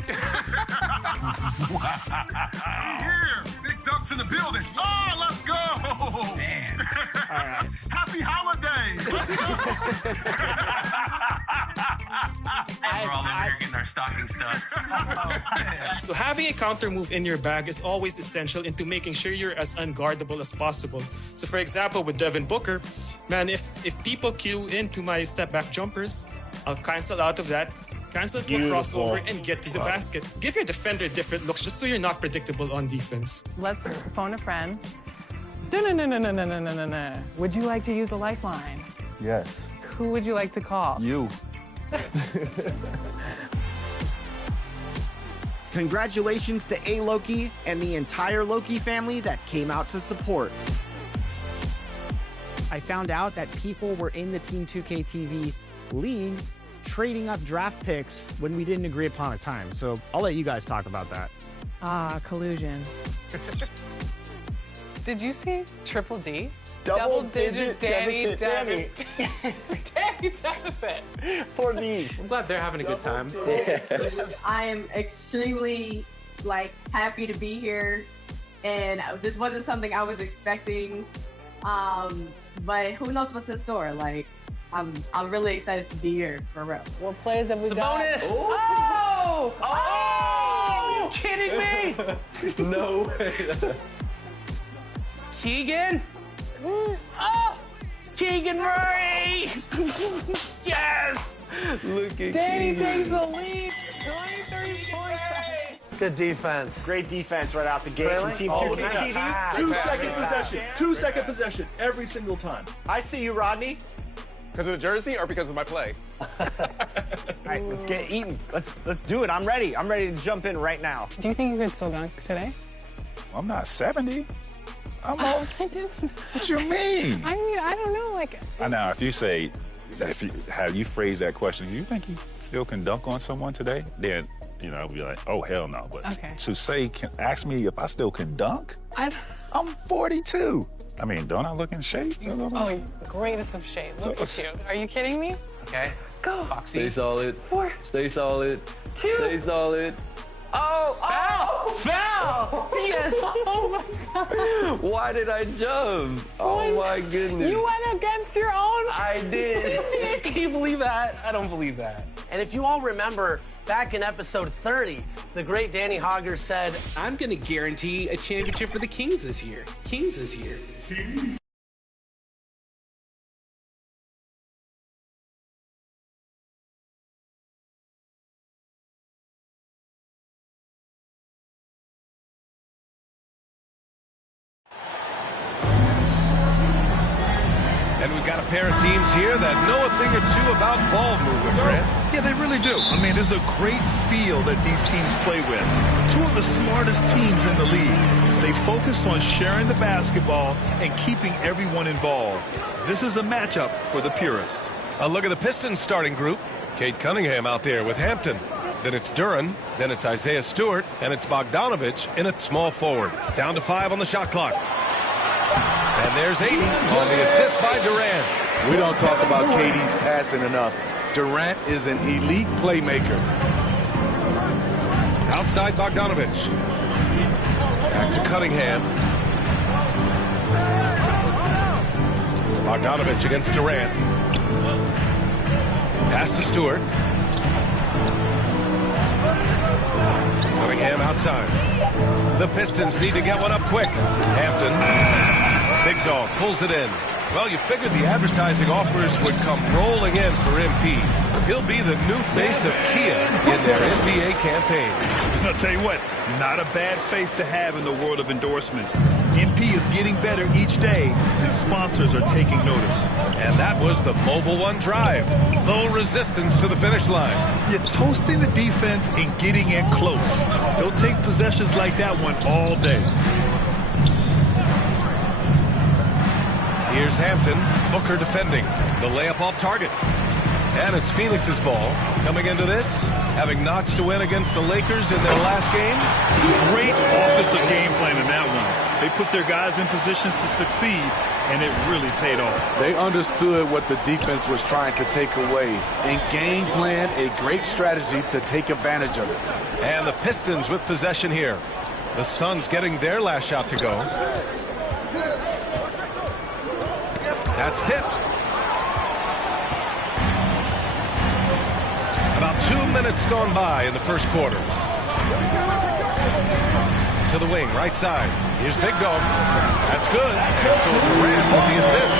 Here, big ducks in the building. Let's go. Man. All right. Happy holidays. We're all over here getting our stocking stuffed. So having a counter move in your bag is always essential into making sure you're as unguardable as possible. So for example, with Devin Booker, man, if people queue into my step back jumpers, I'll cancel out of that, cancel to a crossover, and get to the basket. Give your defender different looks just so you're not predictable on defense. Let's phone a friend. No. Would you like to use a lifeline? Yes. Who would you like to call? You. Congratulations to A. Loki and the entire Loki family that came out to support. I found out that people were in the Team 2K TV league trading up draft picks when we didn't agree upon a time. So I'll let you guys talk about that. Collusion. Did you see Triple D? Double-digit Danny deficit. Danny deficit. For these. I'm glad they're having a good time. I am extremely happy to be here, and this wasn't something I was expecting. But who knows what's in store? I'm really excited to be here for real. What plays have we got? Bonus! Oh! Are you kidding me? No way. Keegan? Keegan Murray! Yes! Look at Danny Keegan. takes the lead. 23 points. Good defense. Great defense right out the gate from Team 2K TV. 2-second possession. 2-second possession every single time. I see you, Rodney. Because of the jersey or because of my play? All right, let's get eating. Let's do it. I'm ready. I'm ready to jump in right now. Do you think you could still dunk today? I'm not 70. I'm I didn't. What you mean? I mean, I don't know. I know if you say, how you phrase that question, do you think you still can dunk on someone today? Then, I'll be like, oh, hell no. But to say, ask me if I still can dunk? I'm 42. I mean, don't I look in shape? Oh, greatest of shape. Look at you. Are you kidding me? Okay. Go. Foxy. Stay solid. 4. Stay solid. 2. Stay solid. Oh! Foul! Yes! Oh my God. Why did I jump? Oh my goodness. You went against your own. I did. Can you believe that? I don't believe that. And if you all remember, back in episode 30, the great Danny Hogger said, I'm going to guarantee a championship for the Kings this year. Kings this year. And we've got a pair of teams here that know a thing or two about ball movement, Grant. Yeah, they really do. I mean, there's a great feel that these teams play with. Two of the smartest teams in the league. They focus on sharing the basketball and keeping everyone involved. This is a matchup for the purist. A look at the Pistons starting group. Kate Cunningham out there with Hampton. Then it's Duran. Then it's Isaiah Stewart. And it's Bogdanovich in at small forward. Down to 5 on the shot clock. And there's Aiden on the assist by Durant. We don't talk about KD's passing enough. Durant is an elite playmaker. Outside Bogdanovich. Back to Cunningham. Bogdanovich against Durant. Pass to Stewart. Cunningham outside. The Pistons need to get one up quick. Hampton. Big Dog pulls it in. Well, you figured the advertising offers would come rolling in for MP. He'll be the new face of Kia in their NBA campaign. I'll tell you what, not a bad face to have in the world of endorsements. MP is getting better each day, and sponsors are taking notice. And that was the Mobile One drive. Low resistance to the finish line. You're toasting the defense and getting in close. They'll take possessions like that one all day. Here's Hampton. Booker defending. The layup off target. And it's Phoenix's ball. Coming into this, having notched a win against the Lakers in their last game. Great offensive game plan in that one. They put their guys in positions to succeed, and it really paid off. They understood what the defense was trying to take away and game plan a great strategy to take advantage of it. And the Pistons with possession here. The Suns getting their last shot to go. That's tipped. About 2 minutes gone by in the first quarter. To the wing, right side. Here's Big Dog. That's good. And so Durant with the assist.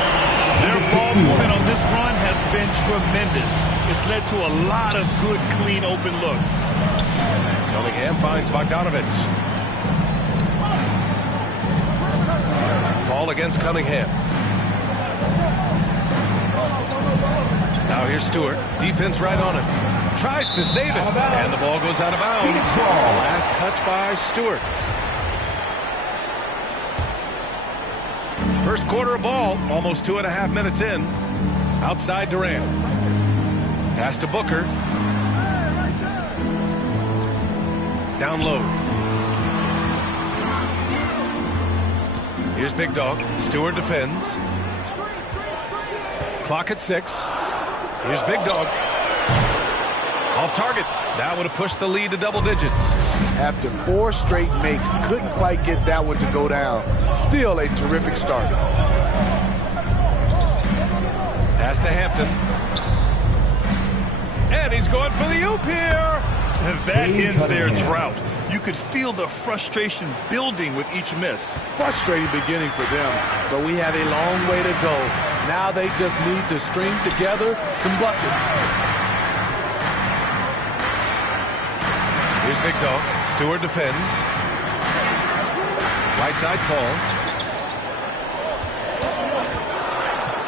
Their ball movement on this run has been tremendous. It's led to a lot of good, clean, open looks. Cunningham finds Bogdanovich. Ball against Cunningham. Now here's Stewart. Defense right on him. Tries to save it. And the ball goes out of bounds. Last touch by Stewart. First quarter of ball. Almost 2.5 minutes in. Outside Durant. Pass to Booker. Down low. Here's Big Dog. Stewart defends. Clock at 6. Here's Big Dog. Off target. That would have pushed the lead to double digits. After 4 straight makes, couldn't quite get that one to go down. Still a terrific start. Pass to Hampton. And he's going for the oop here. And that ends their drought. You could feel the frustration building with each miss. Frustrating beginning for them, but we have a long way to go. Now they just need to string together some buckets. Here's Big Dog. Stewart defends. Right side Paul.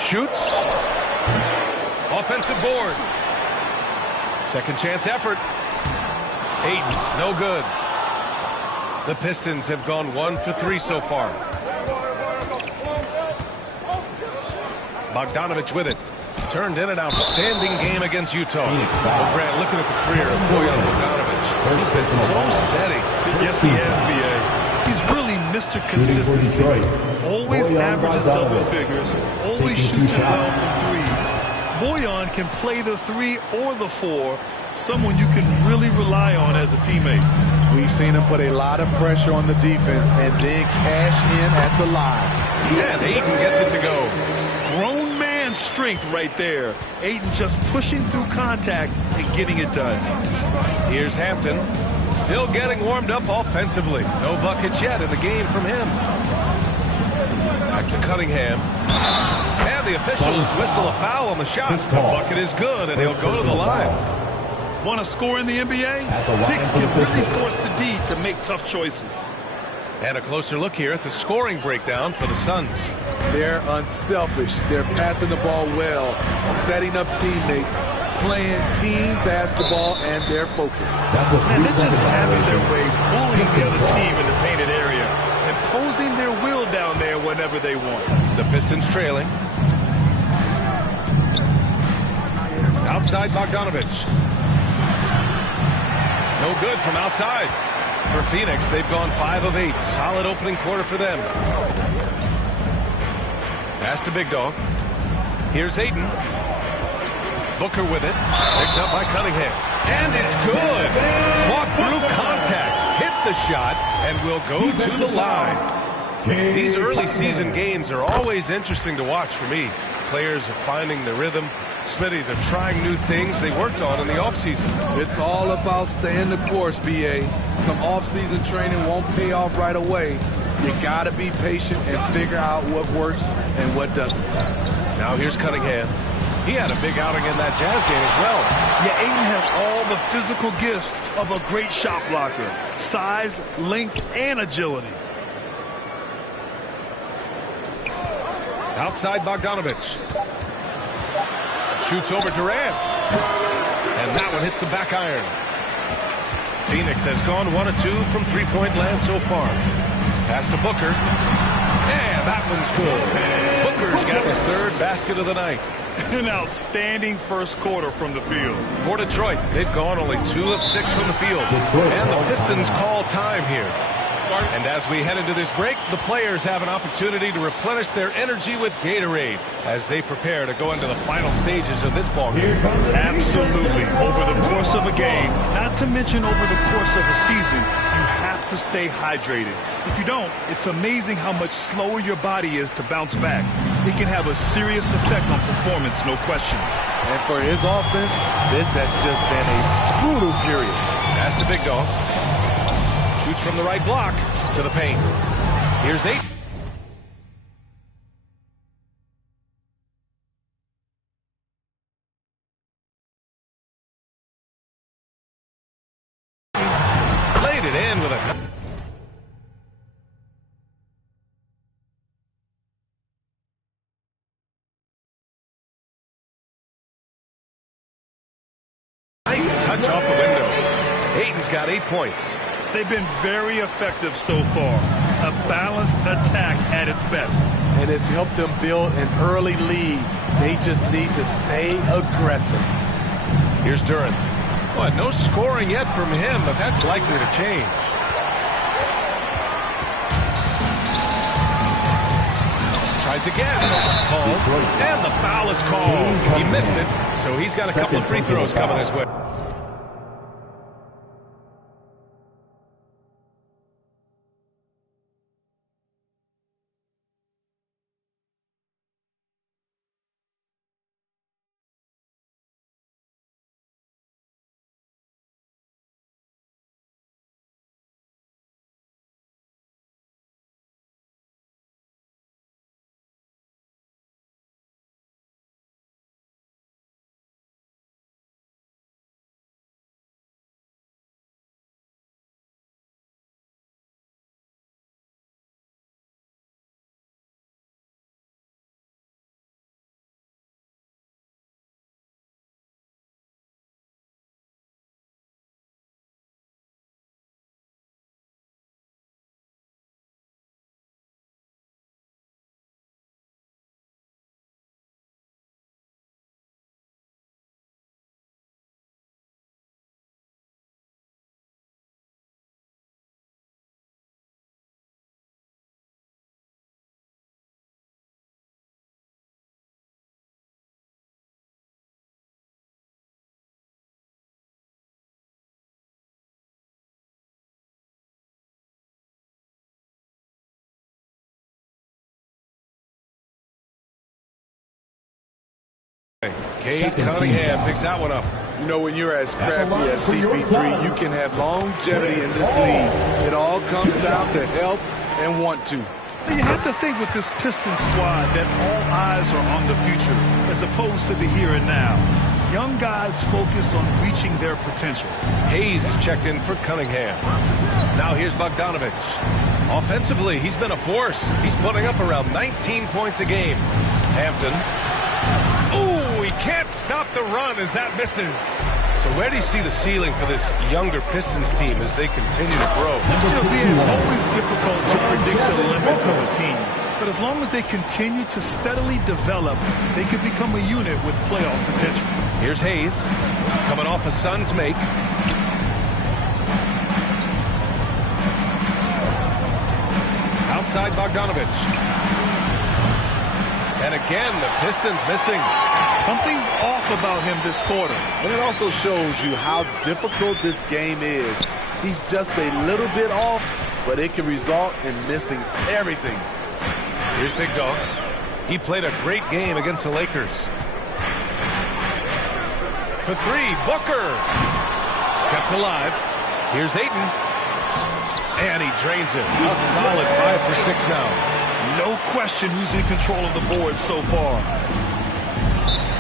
Shoots. Offensive board. Second chance effort. Ayton, no good. The Pistons have gone 1 for 3 so far. Bogdanovich with it. Turned in an outstanding game against Utah. Grant, looking at the career of Bojan Bogdanovich. He's been so steady. Yes, he has, B.A. He's really Mr. Consistency. Always averages double figures. Always shoots it well from 3. Bojan can play the 3 or the 4. Someone you can really rely on as a teammate. We've seen him put a lot of pressure on the defense and then cash in at the line. And Ayton gets it to go. Grown man strength right there. Ayton just pushing through contact and getting it done. Here's Hampton. Still getting warmed up offensively. No buckets yet in the game from him. Back to Cunningham. And the officials whistle a foul on the shot. The bucket is good, and he'll go to the line. Want to score in the NBA? Picks can really force the D to make tough choices. And a closer look here at the scoring breakdown for the Suns. They're unselfish. They're passing the ball well, setting up teammates, playing team basketball, and their focus. Man, they're just having their way, bullying the other team in the painted area, imposing their will down there whenever they want. The Pistons trailing. Outside Bogdanovich. No good from outside. For Phoenix, they've gone 5 of 8. Solid opening quarter for them. Pass to Big Dog. Here's Ayton. Booker with it. Picked up by Cunningham. And it's good. Fought through contact. Hit the shot and will go to the line. These early season games are always interesting to watch for me. Players are finding the rhythm, Smitty, they're trying new things they worked on in the offseason. It's all about staying the course, BA. Some off-season training won't pay off right away. You got to be patient and figure out what works and what doesn't. Now here's Cunningham. He had a big outing in that Jazz game as well. Yeah, Ayton has all the physical gifts of a great shot blocker. Size, length, and agility. Outside Bogdanovich. Shoots over Durant. And that one hits the back iron. Phoenix has gone 1 of 2 from three-point land so far. Pass to Booker. And that one's good. Booker's got his third basket of the night. An outstanding first quarter from the field. For Detroit, they've gone only 2 of 6 from the field. And the Pistons call time here. And as we head into this break, the players have an opportunity to replenish their energy with Gatorade as they prepare to go into the final stages of this ball game. Absolutely. Over the course of a game, not to mention over the course of a season, you have to stay hydrated. If you don't, it's amazing how much slower your body is to bounce back. It can have a serious effect on performance, no question. And for his offense, this has just been a brutal period. Pass to Big Dog. Shoots from the right block to the paint. Here's 8. Laid it in with a... nice touch off the window. Ayton's got 8 points. They've been very effective so far. A balanced attack at its best. And it's helped them build an early lead. They just need to stay aggressive. Here's Durant. Well, no scoring yet from him, but that's likely to change. Tries again. Called. And the foul is called. He missed it, so he's got a couple of free throws coming his way. Cade Cunningham picks that one up. You know, when you're as crafty as CP3, you can have longevity in this league. It all comes down to health and want to. You have to think with this Pistons squad that all eyes are on the future as opposed to the here and now. Young guys focused on reaching their potential. Hayes is checked in for Cunningham. Now here's Bogdanovich. Offensively, he's been a force. He's putting up around 19 points a game. Hampton. Ooh, he can't stop the run as that misses. So where do you see the ceiling for this younger Pistons team as they continue to grow? It's always difficult to predict the limits of a team. But as long as they continue to steadily develop, they can become a unit with playoff potential. Here's Hayes, coming off a Suns make. Outside Bogdanovich. And again, the Pistons missing. Something's off about him this quarter. And it also shows you how difficult this game is. He's just a little bit off, but it can result in missing everything. Here's Big Dog. He played a great game against the Lakers. for three. Booker. Kept alive. Here's Ayton. And he drains it. A solid 5 for 6 now. No question who's in control of the board so far.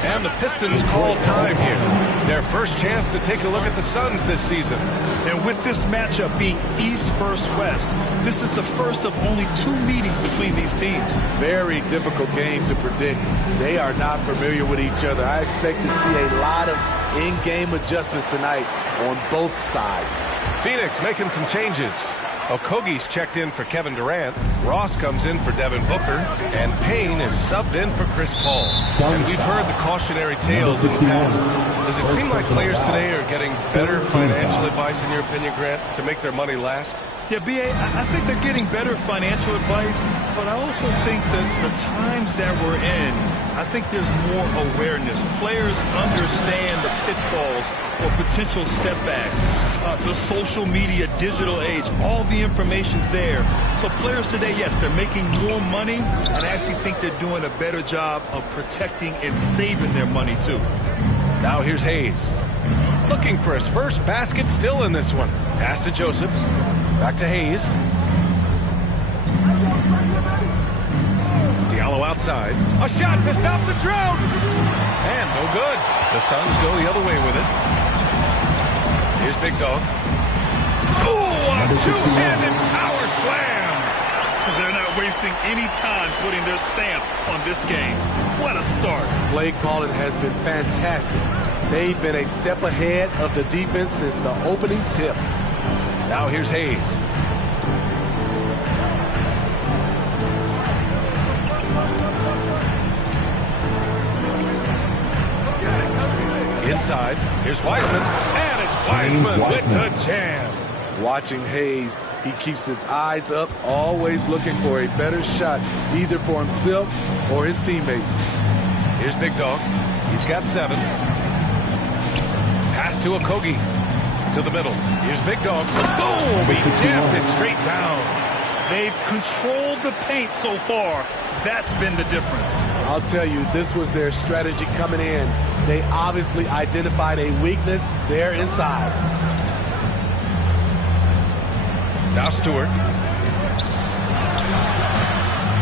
And the Pistons call time here. Their first chance to take a look at the Suns this season. And with this matchup being East versus West, this is the first of only 2 meetings between these teams. Very difficult game to predict. They are not familiar with each other. I expect to see a lot of in-game adjustments tonight on both sides. Phoenix making some changes. Okogie's checked in for Kevin Durant. Ross comes in for Devin Booker. And Payne is subbed in for Chris Paul. And we've heard the cautionary tales in the past. Does it seem like players today are getting better financial advice, in your opinion, Grant, to make their money last? Yeah, B.A., I think they're getting better financial advice, but I also think that the times that we're in, I think there's more awareness. Players understand the pitfalls or potential setbacks. The social media, digital age, all the information's there. So players today, yes, they're making more money, and I actually think they're doing a better job of protecting and saving their money, too. Now here's Hayes. Looking for his first basket, still in this one. Pass to Joseph. Back to Hayes. Diallo outside. A shot to stop the drought. And no good. The Suns go the other way with it. Here's Big Dog. Oh, a two-handed power slam. They're not wasting any time putting their stamp on this game. What a start. Play calling has been fantastic. They've been a step ahead of the defense since the opening tip. Now here's Hayes. Inside, here's Wiseman, and it's Wiseman with the jam. Watching Hayes, he keeps his eyes up, always looking for a better shot, either for himself or his teammates. Here's Big Dog. He's got 7. Pass to Okogie. To the middle. Here's Big Dog. Boom! He jams it straight down. They've controlled the paint so far. That's been the difference. I'll tell you, this was their strategy coming in. They obviously identified a weakness there inside. Now Stewart.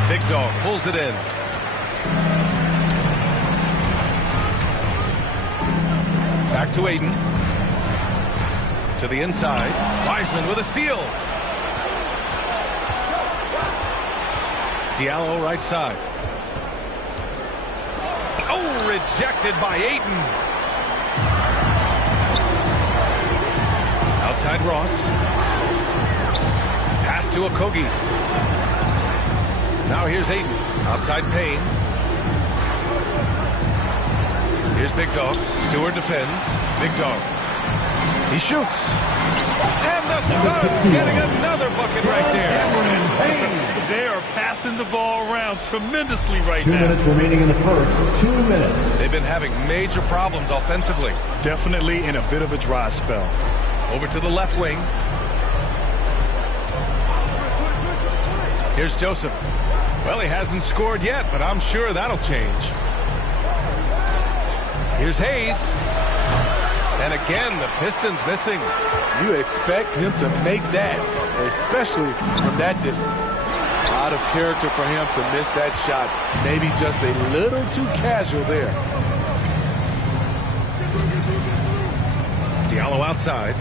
Big Dog pulls it in. Back to Ayton. To the inside. Wiseman with a steal. Diallo right side. Oh, rejected by Ayton. Outside Ross. Pass to Okogie. Now here's Ayton. Outside Payne. Here's Big Dog. Stewart defends. Big Dog. He shoots. And the Suns getting another bucket right there. They are passing the ball around tremendously right 2 now. 2 minutes remaining in the first. 2 minutes. They've been having major problems offensively. Definitely in a bit of a dry spell. Over to the left wing. Here's Joseph. Well, he hasn't scored yet, but I'm sure that'll change. Here's Hayes. And again, the Pistons missing. You expect him to make that, especially from that distance. Out of character for him to miss that shot. Maybe just a little too casual there. Diallo outside.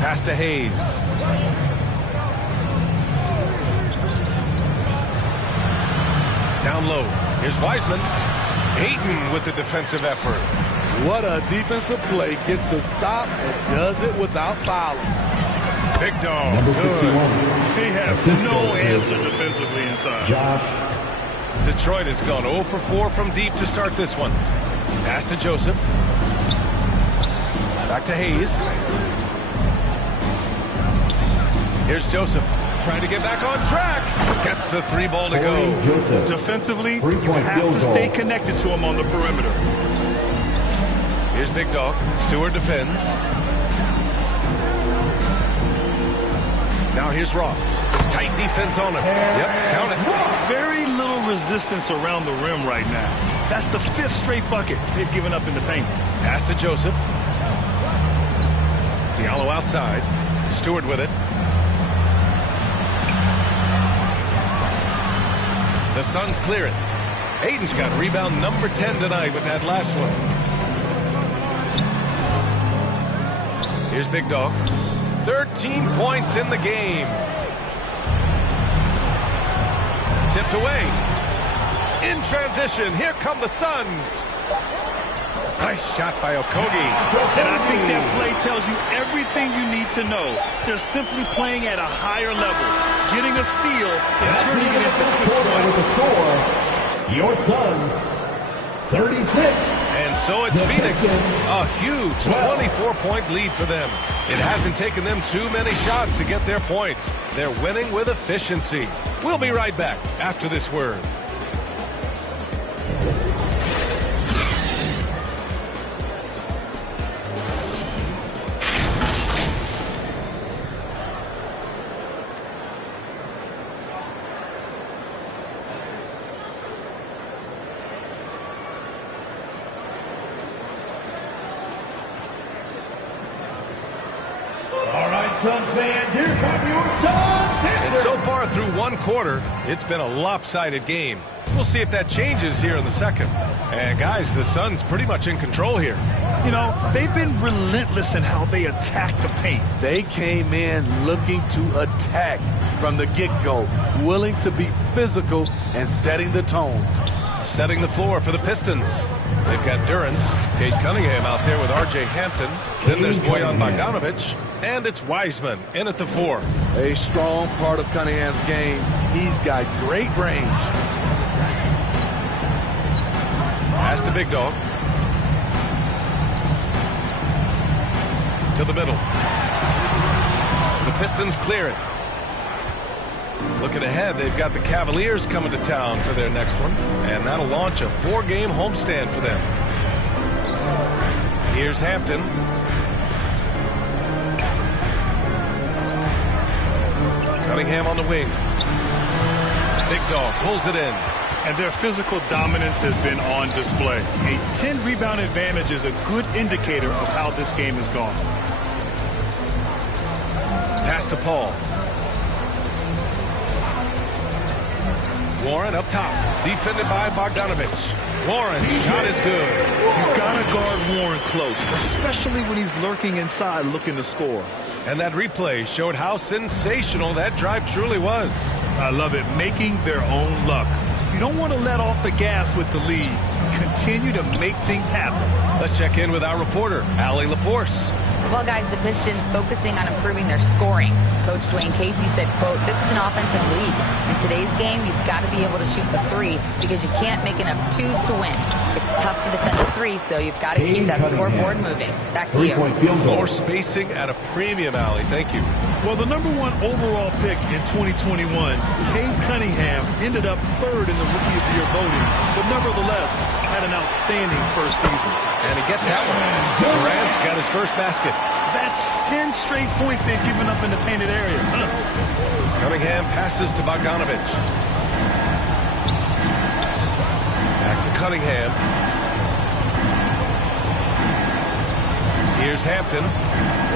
Pass to Hayes. Down low. Here's Wiseman. Ayton with the defensive effort. What a defensive play. Gets the stop and does it without fouling. Big Dog. Number Good. 61. He has no answer defensively inside. Josh. Detroit has gone 0 for 4 from deep to start this one. Pass to Joseph. Back to Hayes. Here's Joseph. Trying to get back on track. Gets the 3 ball to go. Joseph. Defensively, you Three-point have field to goal. stay connected to him on the perimeter. Here's Big Dog. Stewart defends. Now here's Ross. Tight defense on him. Yep, count it. Very little resistance around the rim right now. That's the 5th straight bucket they've given up in the paint. Pass to Joseph. Diallo outside. Stewart with it. The Suns clear it. Aiden's got rebound number 10 tonight with that last one. Here's Big Dog. 13 points in the game. Tipped away. In transition, here come the Suns. Nice shot by Okogie. And I think that play tells you everything you need to know. They're simply playing at a higher level, getting a steal and turning it into quick points. Your Suns, 36. And so it's Phoenix. A huge 24-point lead for them. It hasn't taken them too many shots to get their points. They're winning with efficiency. We'll be right back after this word. Suns fans, here come your Suns. And so far through one quarter, it's been a lopsided game. We'll see if that changes here in the second. And guys, the Suns pretty much in control here. You know, they've been relentless in how they attack the paint. They came in looking to attack from the get-go, willing to be physical and setting the tone. Setting the floor for the Pistons. They've got Duran, Kate Cunningham out there with R.J. Hampton. Then there's Bojan Bogdanovic, and it's Wiseman in at the 4. A strong part of Cunningham's game. He's got great range. Pass to Big Dog. To the middle. The Pistons clear it. Looking ahead, they've got the Cavaliers coming to town for their next one, and that'll launch a 4-game homestand for them. Here's Hampton. Cunningham on the wing. Big Dog pulls it in. And their physical dominance has been on display. A 10-rebound advantage is a good indicator of how this game has gone. Pass to Paul. Warren up top, defended by Bogdanovic. Warren, shot is good. You gotta guard Warren close, especially when he's lurking inside looking to score. And that replay showed how sensational that drive truly was. I love it, making their own luck. You don't want to let off the gas with the lead. Continue to make things happen. Let's check in with our reporter, Allie LaForce. Well, guys, the Pistons focusing on improving their scoring. Coach Dwayne Casey said, quote, "This is an offensive league. In today's game, you've got to be able to shoot the 3 because you can't make enough 2s to win. It's tough to defend the 3, so you've got to keep that scoreboard moving." Back to you. Floor spacing at a premium, Allie. Thank you. Well, the #1 overall pick in 2021, Kate Cunningham, ended up 3rd in the Rookie of the Year voting, but nevertheless had an outstanding first season. And he gets that one. Durant's got his first basket. That's 10 straight points they've given up in the painted area. Cunningham passes to Bogdanovic. Back to Cunningham. Here's Hampton.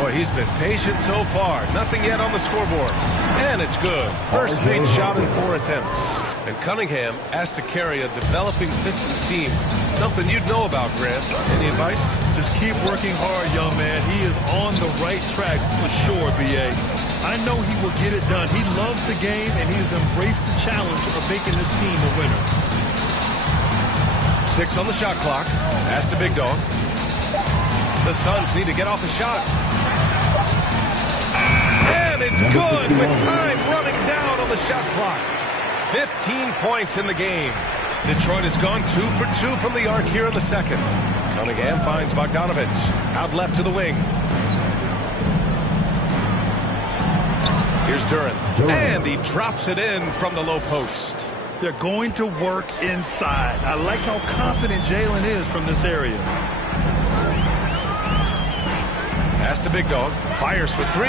Boy, he's been patient so far. Nothing yet on the scoreboard. And it's good. First made shot in 4 attempts. And Cunningham asked to carry a developing Pistons team. Something you'd know about, Grant. Any advice? Just keep working hard, young man. He is on the right track for sure, B.A. I know he will get it done. He loves the game, and he has embraced the challenge of making this team a winner. 6 on the shot clock. Pass to Big Dog. The Suns need to get off the shot. And it's good with time running down on the shot clock. 15 points in the game. Detroit has gone 2 for 2 from the arc here in the second. Cunningham finds Bogdanovic. Out left to the wing. Here's Duran. And he drops it in from the low post. They're going to work inside. I like how confident Jalen is from this area. Pass to Big Dog. Fires for 3.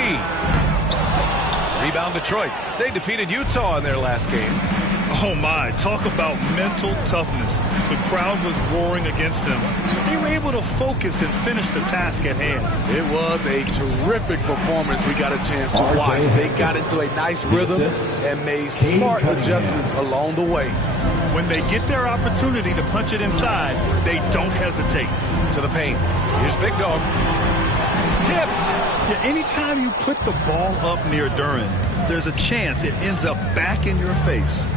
Rebound Detroit. They defeated Utah in their last game. Oh my, talk about mental toughness. The crowd was roaring against them. They were able to focus and finish the task at hand. It was a terrific performance we got a chance to watch. They got into a nice rhythm and made smart adjustments along the way. When they get their opportunity to punch it inside, they don't hesitate. To the paint. Here's Big Dog. Tipped. Yeah, anytime you put the ball up near Duran, there's a chance it ends up back in your face.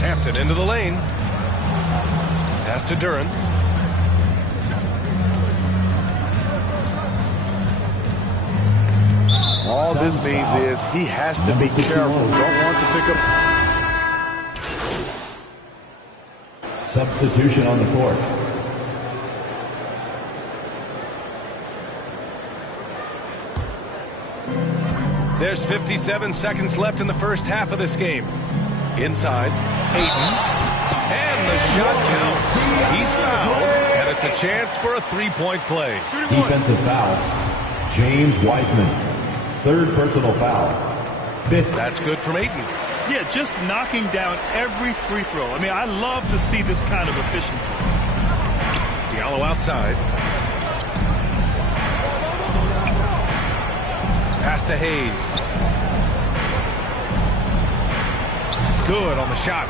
Hampton into the lane. Pass to Duran. All this means is he has to be careful. Don't want to pick up. Substitution on the court. There's 57 seconds left in the first half of this game. Inside, Ayton. And the shot counts. He's fouled, and it's a chance for a three-point play. Defensive foul. James Wiseman. Third personal foul. Fifth. That's good from Ayton. Yeah, just knocking down every free throw. I mean, I love to see this kind of efficiency. Diallo outside. Pass to Hayes. Good on the shot.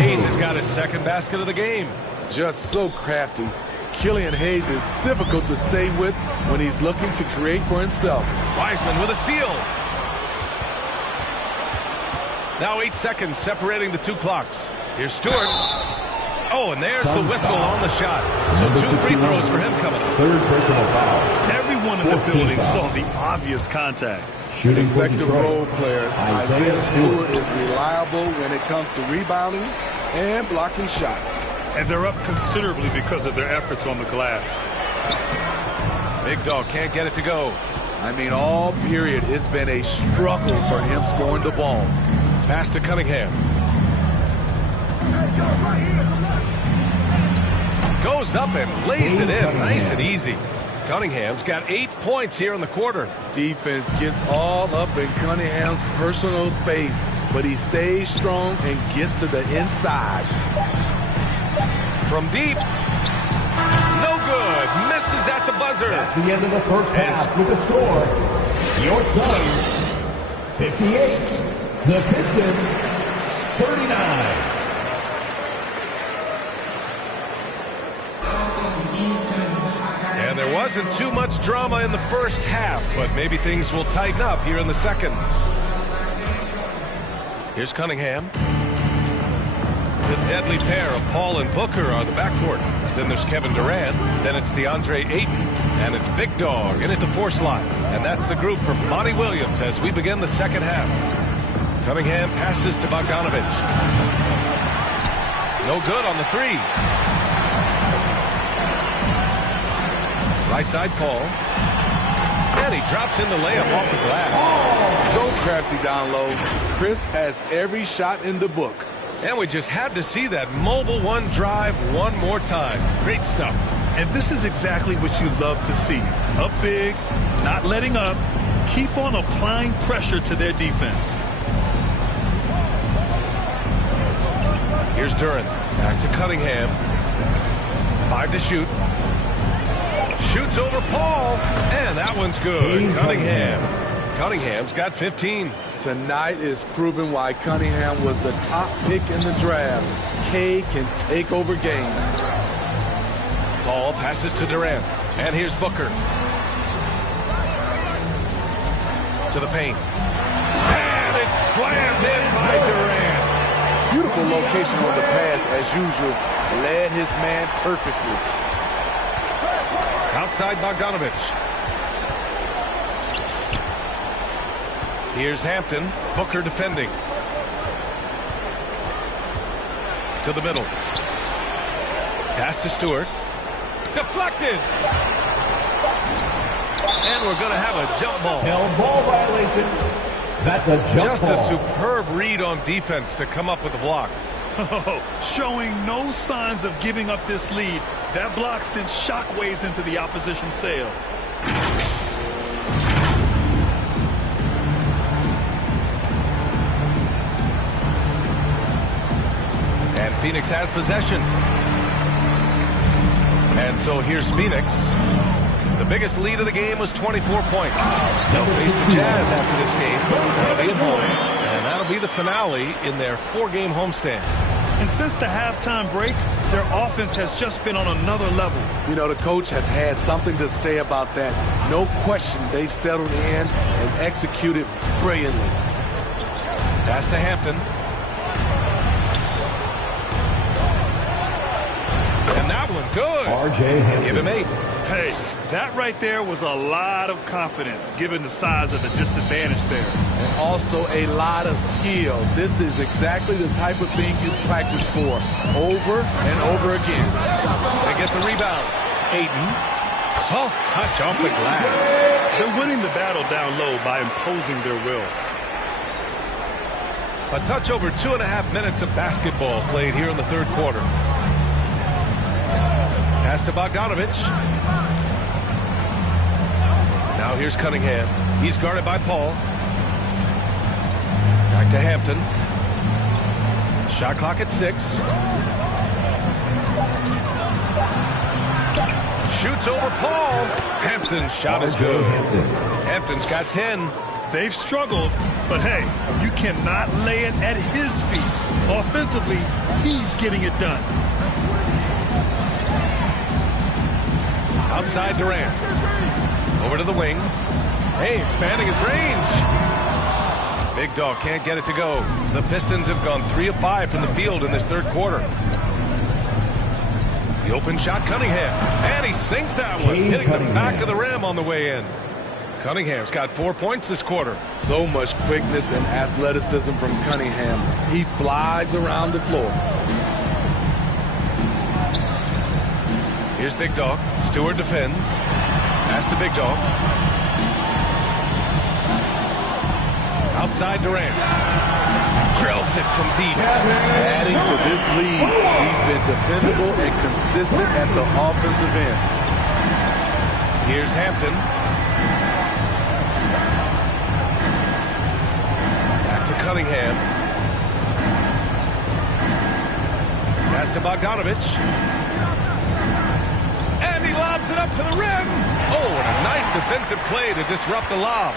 Hayes has got his second basket of the game. Just so crafty. Killian Hayes is difficult to stay with when he's looking to create for himself. Wiseman with a steal. Now 8 seconds separating the two clocks. Here's Stewart. Oh, and there's the whistle on the shot. So 2 free throws for him coming up. Third personal foul. Everyone in the building saw the obvious contact. Shooting for Effective Detroit. role player. Isaiah Stewart is reliable when it comes to rebounding and blocking shots. And they're up considerably because of their efforts on the glass. Big Dog can't get it to go. I mean, all period, it's been a struggle for him scoring the ball. Pass to Cunningham. Goes up and lays it in nice and easy. Cunningham's got 8 points here in the quarter. Defense gets all up in Cunningham's personal space, but he stays strong and gets to the inside. From deep. No good. Misses at the buzzer. That's the end of the first half with the score. Your Suns, 58. The Pistons, 39. And there wasn't too much drama in the first half, but maybe things will tighten up here in the second. Here's Cunningham. The deadly pair of Paul and Booker are the backcourt. Then there's Kevin Durant. Then it's DeAndre Ayton. And it's Big Dog in at the 4 slot. And that's the group for Monty Williams as we begin the second half. Cunningham passes to Bogdanovich. No good on the 3. Right side, Paul. And he drops in the layup off the glass. So crafty down low. Chris has every shot in the book. And we just had to see that mobile one drive one more time. Great stuff. And this is exactly what you love to see. Up big, not letting up. Keep on applying pressure to their defense. Here's Duran. Back to Cunningham. 5 to shoot. Shoots over Paul. And that one's good. Cunningham's got 15. Tonight is proving why Cunningham was the top pick in the draft. K can take over games. Paul passes to Durant. And here's Booker. To the paint. And it's slammed in by Durant. Beautiful location on the pass as usual. Led his man perfectly. Outside Bogdanovich. Here's Hampton. Booker defending. To the middle. Pass to Stewart. Deflected. And we're going to have a jump ball. Held ball violation. That's a jump Just ball. a superb read on defense to come up with the block. Showing no signs of giving up this lead. That block sent shockwaves into the opposition sails. Phoenix has possession. And so here's Phoenix. The biggest lead of the game was 24 points. They'll face the Jazz after this game. That'll be at home. And that'll be the finale in their 4-game homestand. And since the halftime break, their offense has just been on another level. You know, the coach has had something to say about that. No question, they've settled in and executed brilliantly. Pass to Hampton. And that one good. R.J. Hampton. Give him 8. Hey, that right there was a lot of confidence, given the size of the disadvantage there. And also a lot of skill. This is exactly the type of thing you practice for over and over again. They get the rebound. Ayton. Soft touch off the glass. They're winning the battle down low by imposing their will. A touch over 2.5 minutes of basketball played here in the third quarter. Pass to Bogdanovich. Now here's Cunningham. He's guarded by Paul. Back to Hampton. Shot clock at 6. Shoots over Paul. Hampton's shot is good. Hampton's got 10. They've struggled, but hey, you cannot lay it at his feet. Offensively, he's getting it done. Outside Durant. Over to the wing. Hey, expanding his range. Big Dog can't get it to go. The Pistons have gone 3 of 5 from the field in this third quarter. The open shot, Cunningham. And he sinks that one, hitting the back of the rim on the way in. Cunningham's got 4 points this quarter. So much quickness and athleticism from Cunningham. He flies around the floor. Here's Big Dog. Stewart defends. Pass to Big Dog. Outside Durant. Drills it from deep. Adding to this lead, he's been dependable and consistent at the offensive end. Here's Hampton. Back to Cunningham. Pass to Bogdanovich. And he lobs it up to the rim. Oh, and a nice defensive play to disrupt the lob.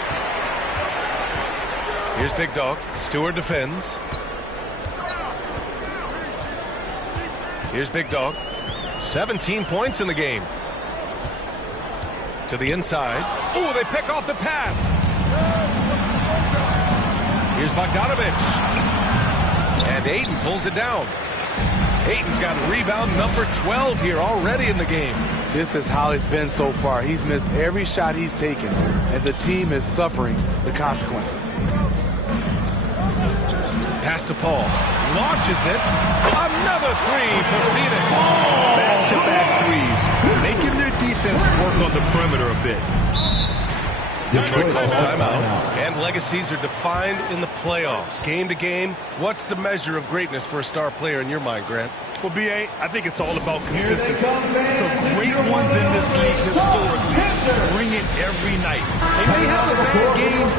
Here's Big Dog. Stewart defends. Here's Big Dog. 17 points in the game. To the inside. Oh, they pick off the pass. Here's Bogdanovich. And Ayton pulls it down. Ayton's got rebound number 12 here already in the game. This is how it's been so far. He's missed every shot he's taken, and the team is suffering the consequences. Pass to Paul. Launches it. Another 3 for Phoenix. Back-to-back threes, making their defense work on the perimeter a bit. Detroit calls timeout. And legacies are defined in the playoffs. Game to game, what's the measure of greatness for a star player in your mind, Grant? Well, B.A., I think it's all about consistency. The great ones in this league historically bring it every night. They may have a bad game.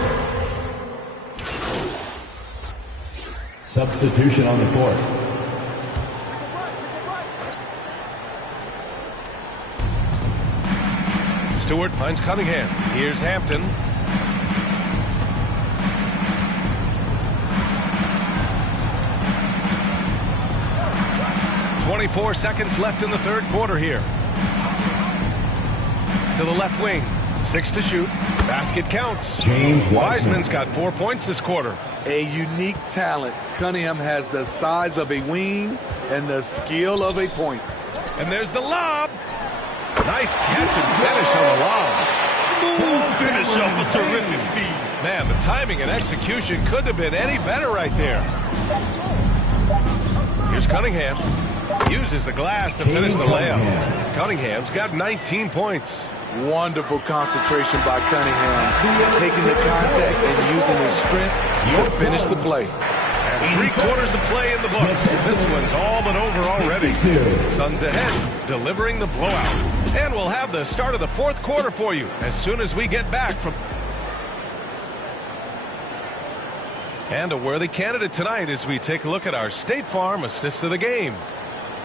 Substitution on the court. Stewart finds Cunningham. Here's Hampton. .24 seconds left in the third quarter here. To the left wing. 6 to shoot. Basket counts. James Wiseman's got 4 points this quarter. A unique talent. Cunningham has the size of a wing and the skill of a point. And there's the lob. Nice catch and finish on the lob. Smooth finish off a terrific feed. Man, the timing and execution couldn't have been any better right there. Here's Cunningham. Uses the glass to finish the layup. Cunningham's got 19 points. Wonderful concentration by Cunningham. Taking the contact and using his strength to finish the play. And 3/4 of play in the books. This one's all but over already. Suns ahead, delivering the blowout. And we'll have the start of the fourth quarter for you as soon as we get back from... And a worthy candidate tonight as we take a look at our State Farm assist of the game.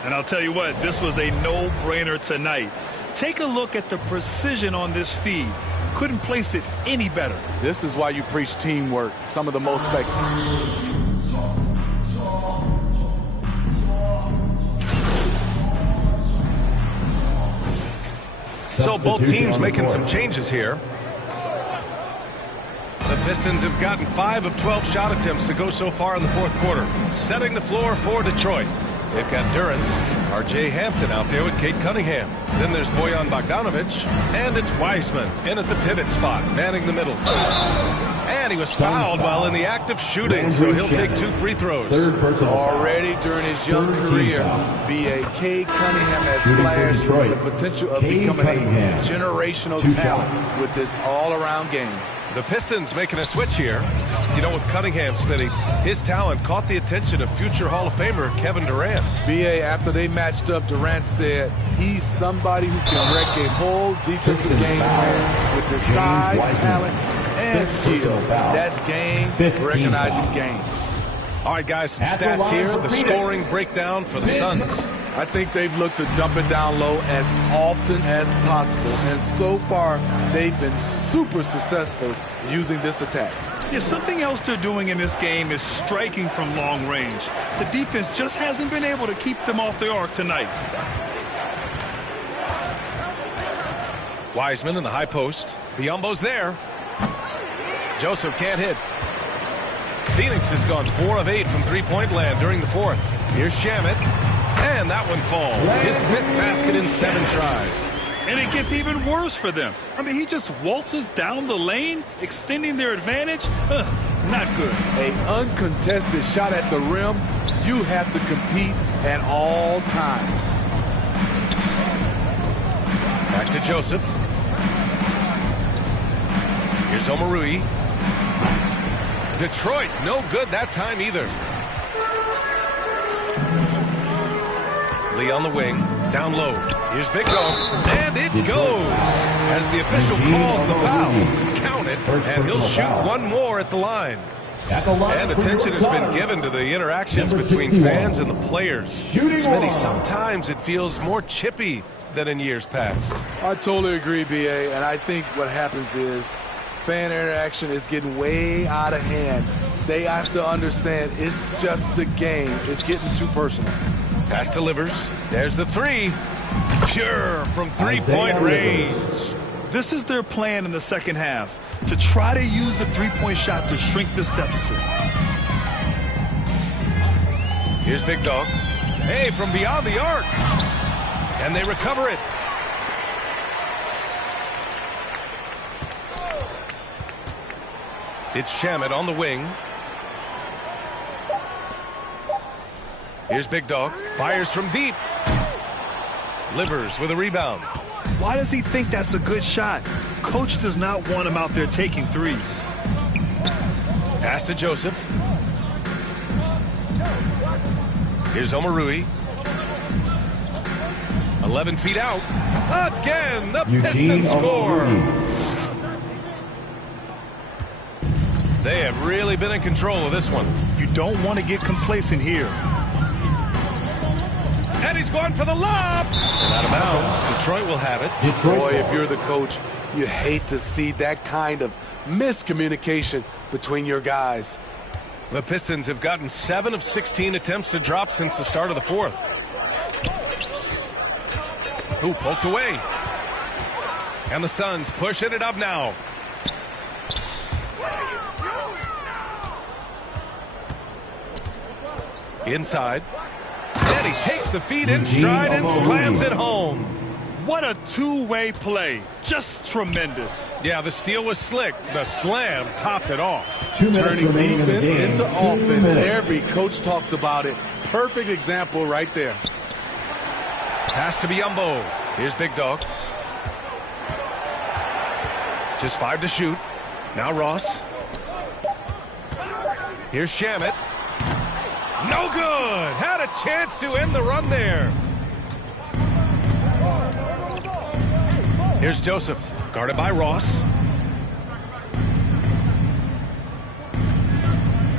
And I'll tell you what, this was a no-brainer tonight. Take a look at the precision on this feed. Couldn't place it any better. This is why you preach teamwork. Some of the most spectacular. So both teams making some changes here. The Pistons have gotten 5 of 12 shot attempts to go so far in the fourth quarter. Setting the floor for Detroit. They've got Duran, R.J. Hampton out there with Kate Cunningham. Then there's Bojan Bogdanovic, and it's Wiseman in at the pivot spot, manning the middle. And he was fouled while in the act of shooting, so he'll take 2 free throws. Already during his young career, B.A.K. Cunningham has flashed the potential of becoming a generational talent with this all-around game. The Pistons making a switch here. You know, with Cunningham, Smitty, his talent caught the attention of future Hall of Famer Kevin Durant. B.A., after they matched up, Durant said he's somebody who can wreck a whole defensive game plan with his size, talent, and skill. That's game recognizing game. All right, guys, some stats here. The scoring breakdown for the Suns. I think they've looked to dump it down low as often as possible, and so far they've been super successful using this attack. Yeah, something else they're doing in this game is striking from long range. The defense just hasn't been able to keep them off the arc tonight. Wiseman in the high post. Biyombo's there. Joseph can't hit. Phoenix has gone 4 of 8 from three-point land during the fourth. Here's Shamet. And that one falls. His 5th basket in 7 tries. And it gets even worse for them. I mean, he just waltzes down the lane, extending their advantage. Not good. An uncontested shot at the rim, you have to compete at all times. Back to Joseph. Here's Omarui. Detroit, no good that time either. Lee on the wing, down low. Here's Big Dog, and it goes. As the official calls the foul, count it, and he'll shoot one more at the line. And attention has been given to the interactions between fans and the players. Smitty, sometimes it feels more chippy than in years past. I totally agree, B.A., and I think what happens is fan interaction is getting way out of hand. They have to understand it's just a game. It's getting too personal. Pass to Livers. There's the 3. Pure from 3-point range. This is their plan in the second half, to try to use the 3-point shot to shrink this deficit. Here's Big Dog. Hey, from beyond the arc. And they recover it. It's Shamet on the wing. Here's Big Dog. Fires from deep. Livers with a rebound. Why does he think that's a good shot? Coach does not want him out there taking threes. Pass to Joseph. Here's Omarui. 11 feet out. Again, the Pistons score. They have really been in control of this one. You don't want to get complacent here. And he's going for the lob. And out of bounds. Detroit will have it. Boy, if you're the coach, you hate to see that kind of miscommunication between your guys. The Pistons have gotten 7 of 16 attempts to drop since the start of the fourth. Ooh, poked away. And the Suns pushing it up now. Inside. And he takes the feed in stride and slams it home. What a two-way play. Just tremendous. Yeah, the steal was slick. The slam topped it off. Turning defense into offense. Every coach talks about it. Perfect example right there. Pass to Biyombo. Here's Big Dog. Just 5 to shoot. Now Ross. Here's Shamet. No good. Had a chance to end the run there. Here's Joseph. Guarded by Ross.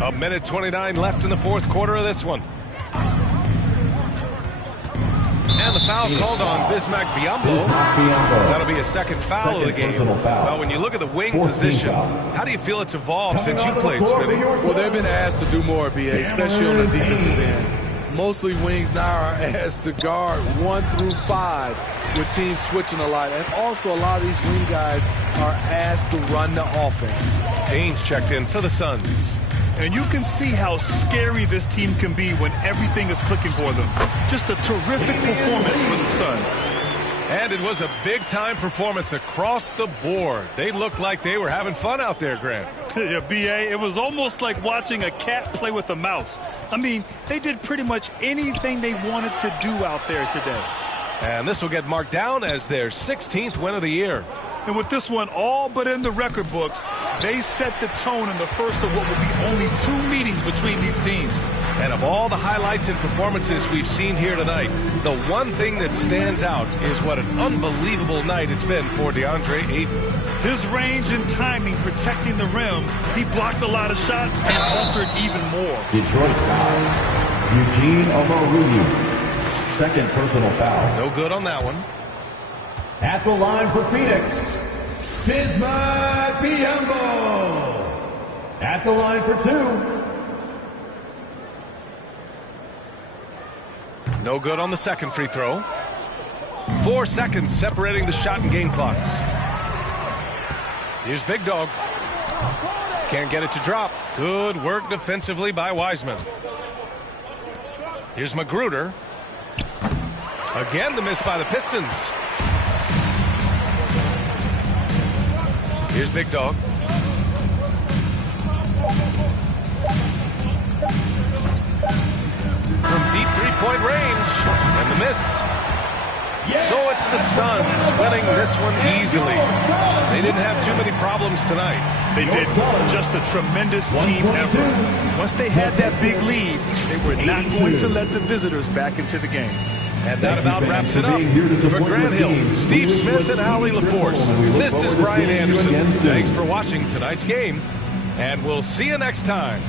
A minute 29 left in the fourth quarter of this one. And the foul called on Bismack Biyombo. That'll be a second foul of the game. Well, when you look at the wing position, how do you feel it's evolved since you played, Smitty? Well, they've been asked to do more, BA, especially on the defensive end. Mostly wings now are asked to guard 1 through 5 with teams switching a lot. And also a lot of these wing guys are asked to run the offense. Haynes checked in for the Suns. And you can see how scary this team can be when everything is clicking for them. Just a terrific performance for the Suns. And it was a big-time performance across the board. They looked like they were having fun out there, Grant. Yeah, BA, it was almost like watching a cat play with a mouse. I mean, they did pretty much anything they wanted to do out there today. And this will get marked down as their 16th win of the year. And with this one all but in the record books, they set the tone in the first of what will be only 2 meetings between these teams. And of all the highlights and performances we've seen here tonight, the one thing that stands out is what an unbelievable night it's been for DeAndre Ayton. His range and timing protecting the rim, he blocked a lot of shots and altered even more. Detroit foul. Eugene Omoruyi. Second personal foul. No good on that one. At the line for Phoenix, Bismack Biyombo. At the line for 2. No good on the second free throw. 4 seconds separating the shot and game clocks. Here's Big Dog. Can't get it to drop. Good work defensively by Wiseman. Here's Magruder. Again, the miss by the Pistons. Here's Big Dog. From deep three-point range. And the miss. So it's the Suns winning this one easily. They didn't have too many problems tonight. They did. Just a tremendous team effort. Once they had that big lead, they were not going to let the visitors back into the game. And that about wraps it up. For Grant Hill, Steve Smith, and Allie LaForce, this is Brian Anderson. Thanks for watching tonight's game, and we'll see you next time.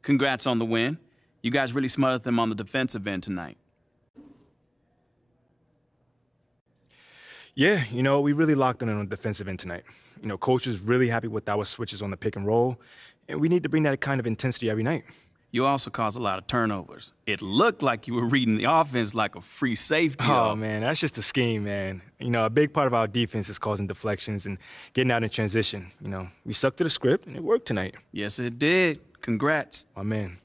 Congrats on the win. You guys really smothered them on the defensive end tonight. Yeah, you know, we really locked in on the defensive end tonight. You know, coach is really happy with our switches on the pick and roll, and we need to bring that kind of intensity every night. You also caused a lot of turnovers. It looked like you were reading the offense like a free safety. Oh, man, that's just a scheme, man. You know, a big part of our defense is causing deflections and getting out in transition. You know, we stuck to the script, and it worked tonight. Yes, it did. Congrats. My man.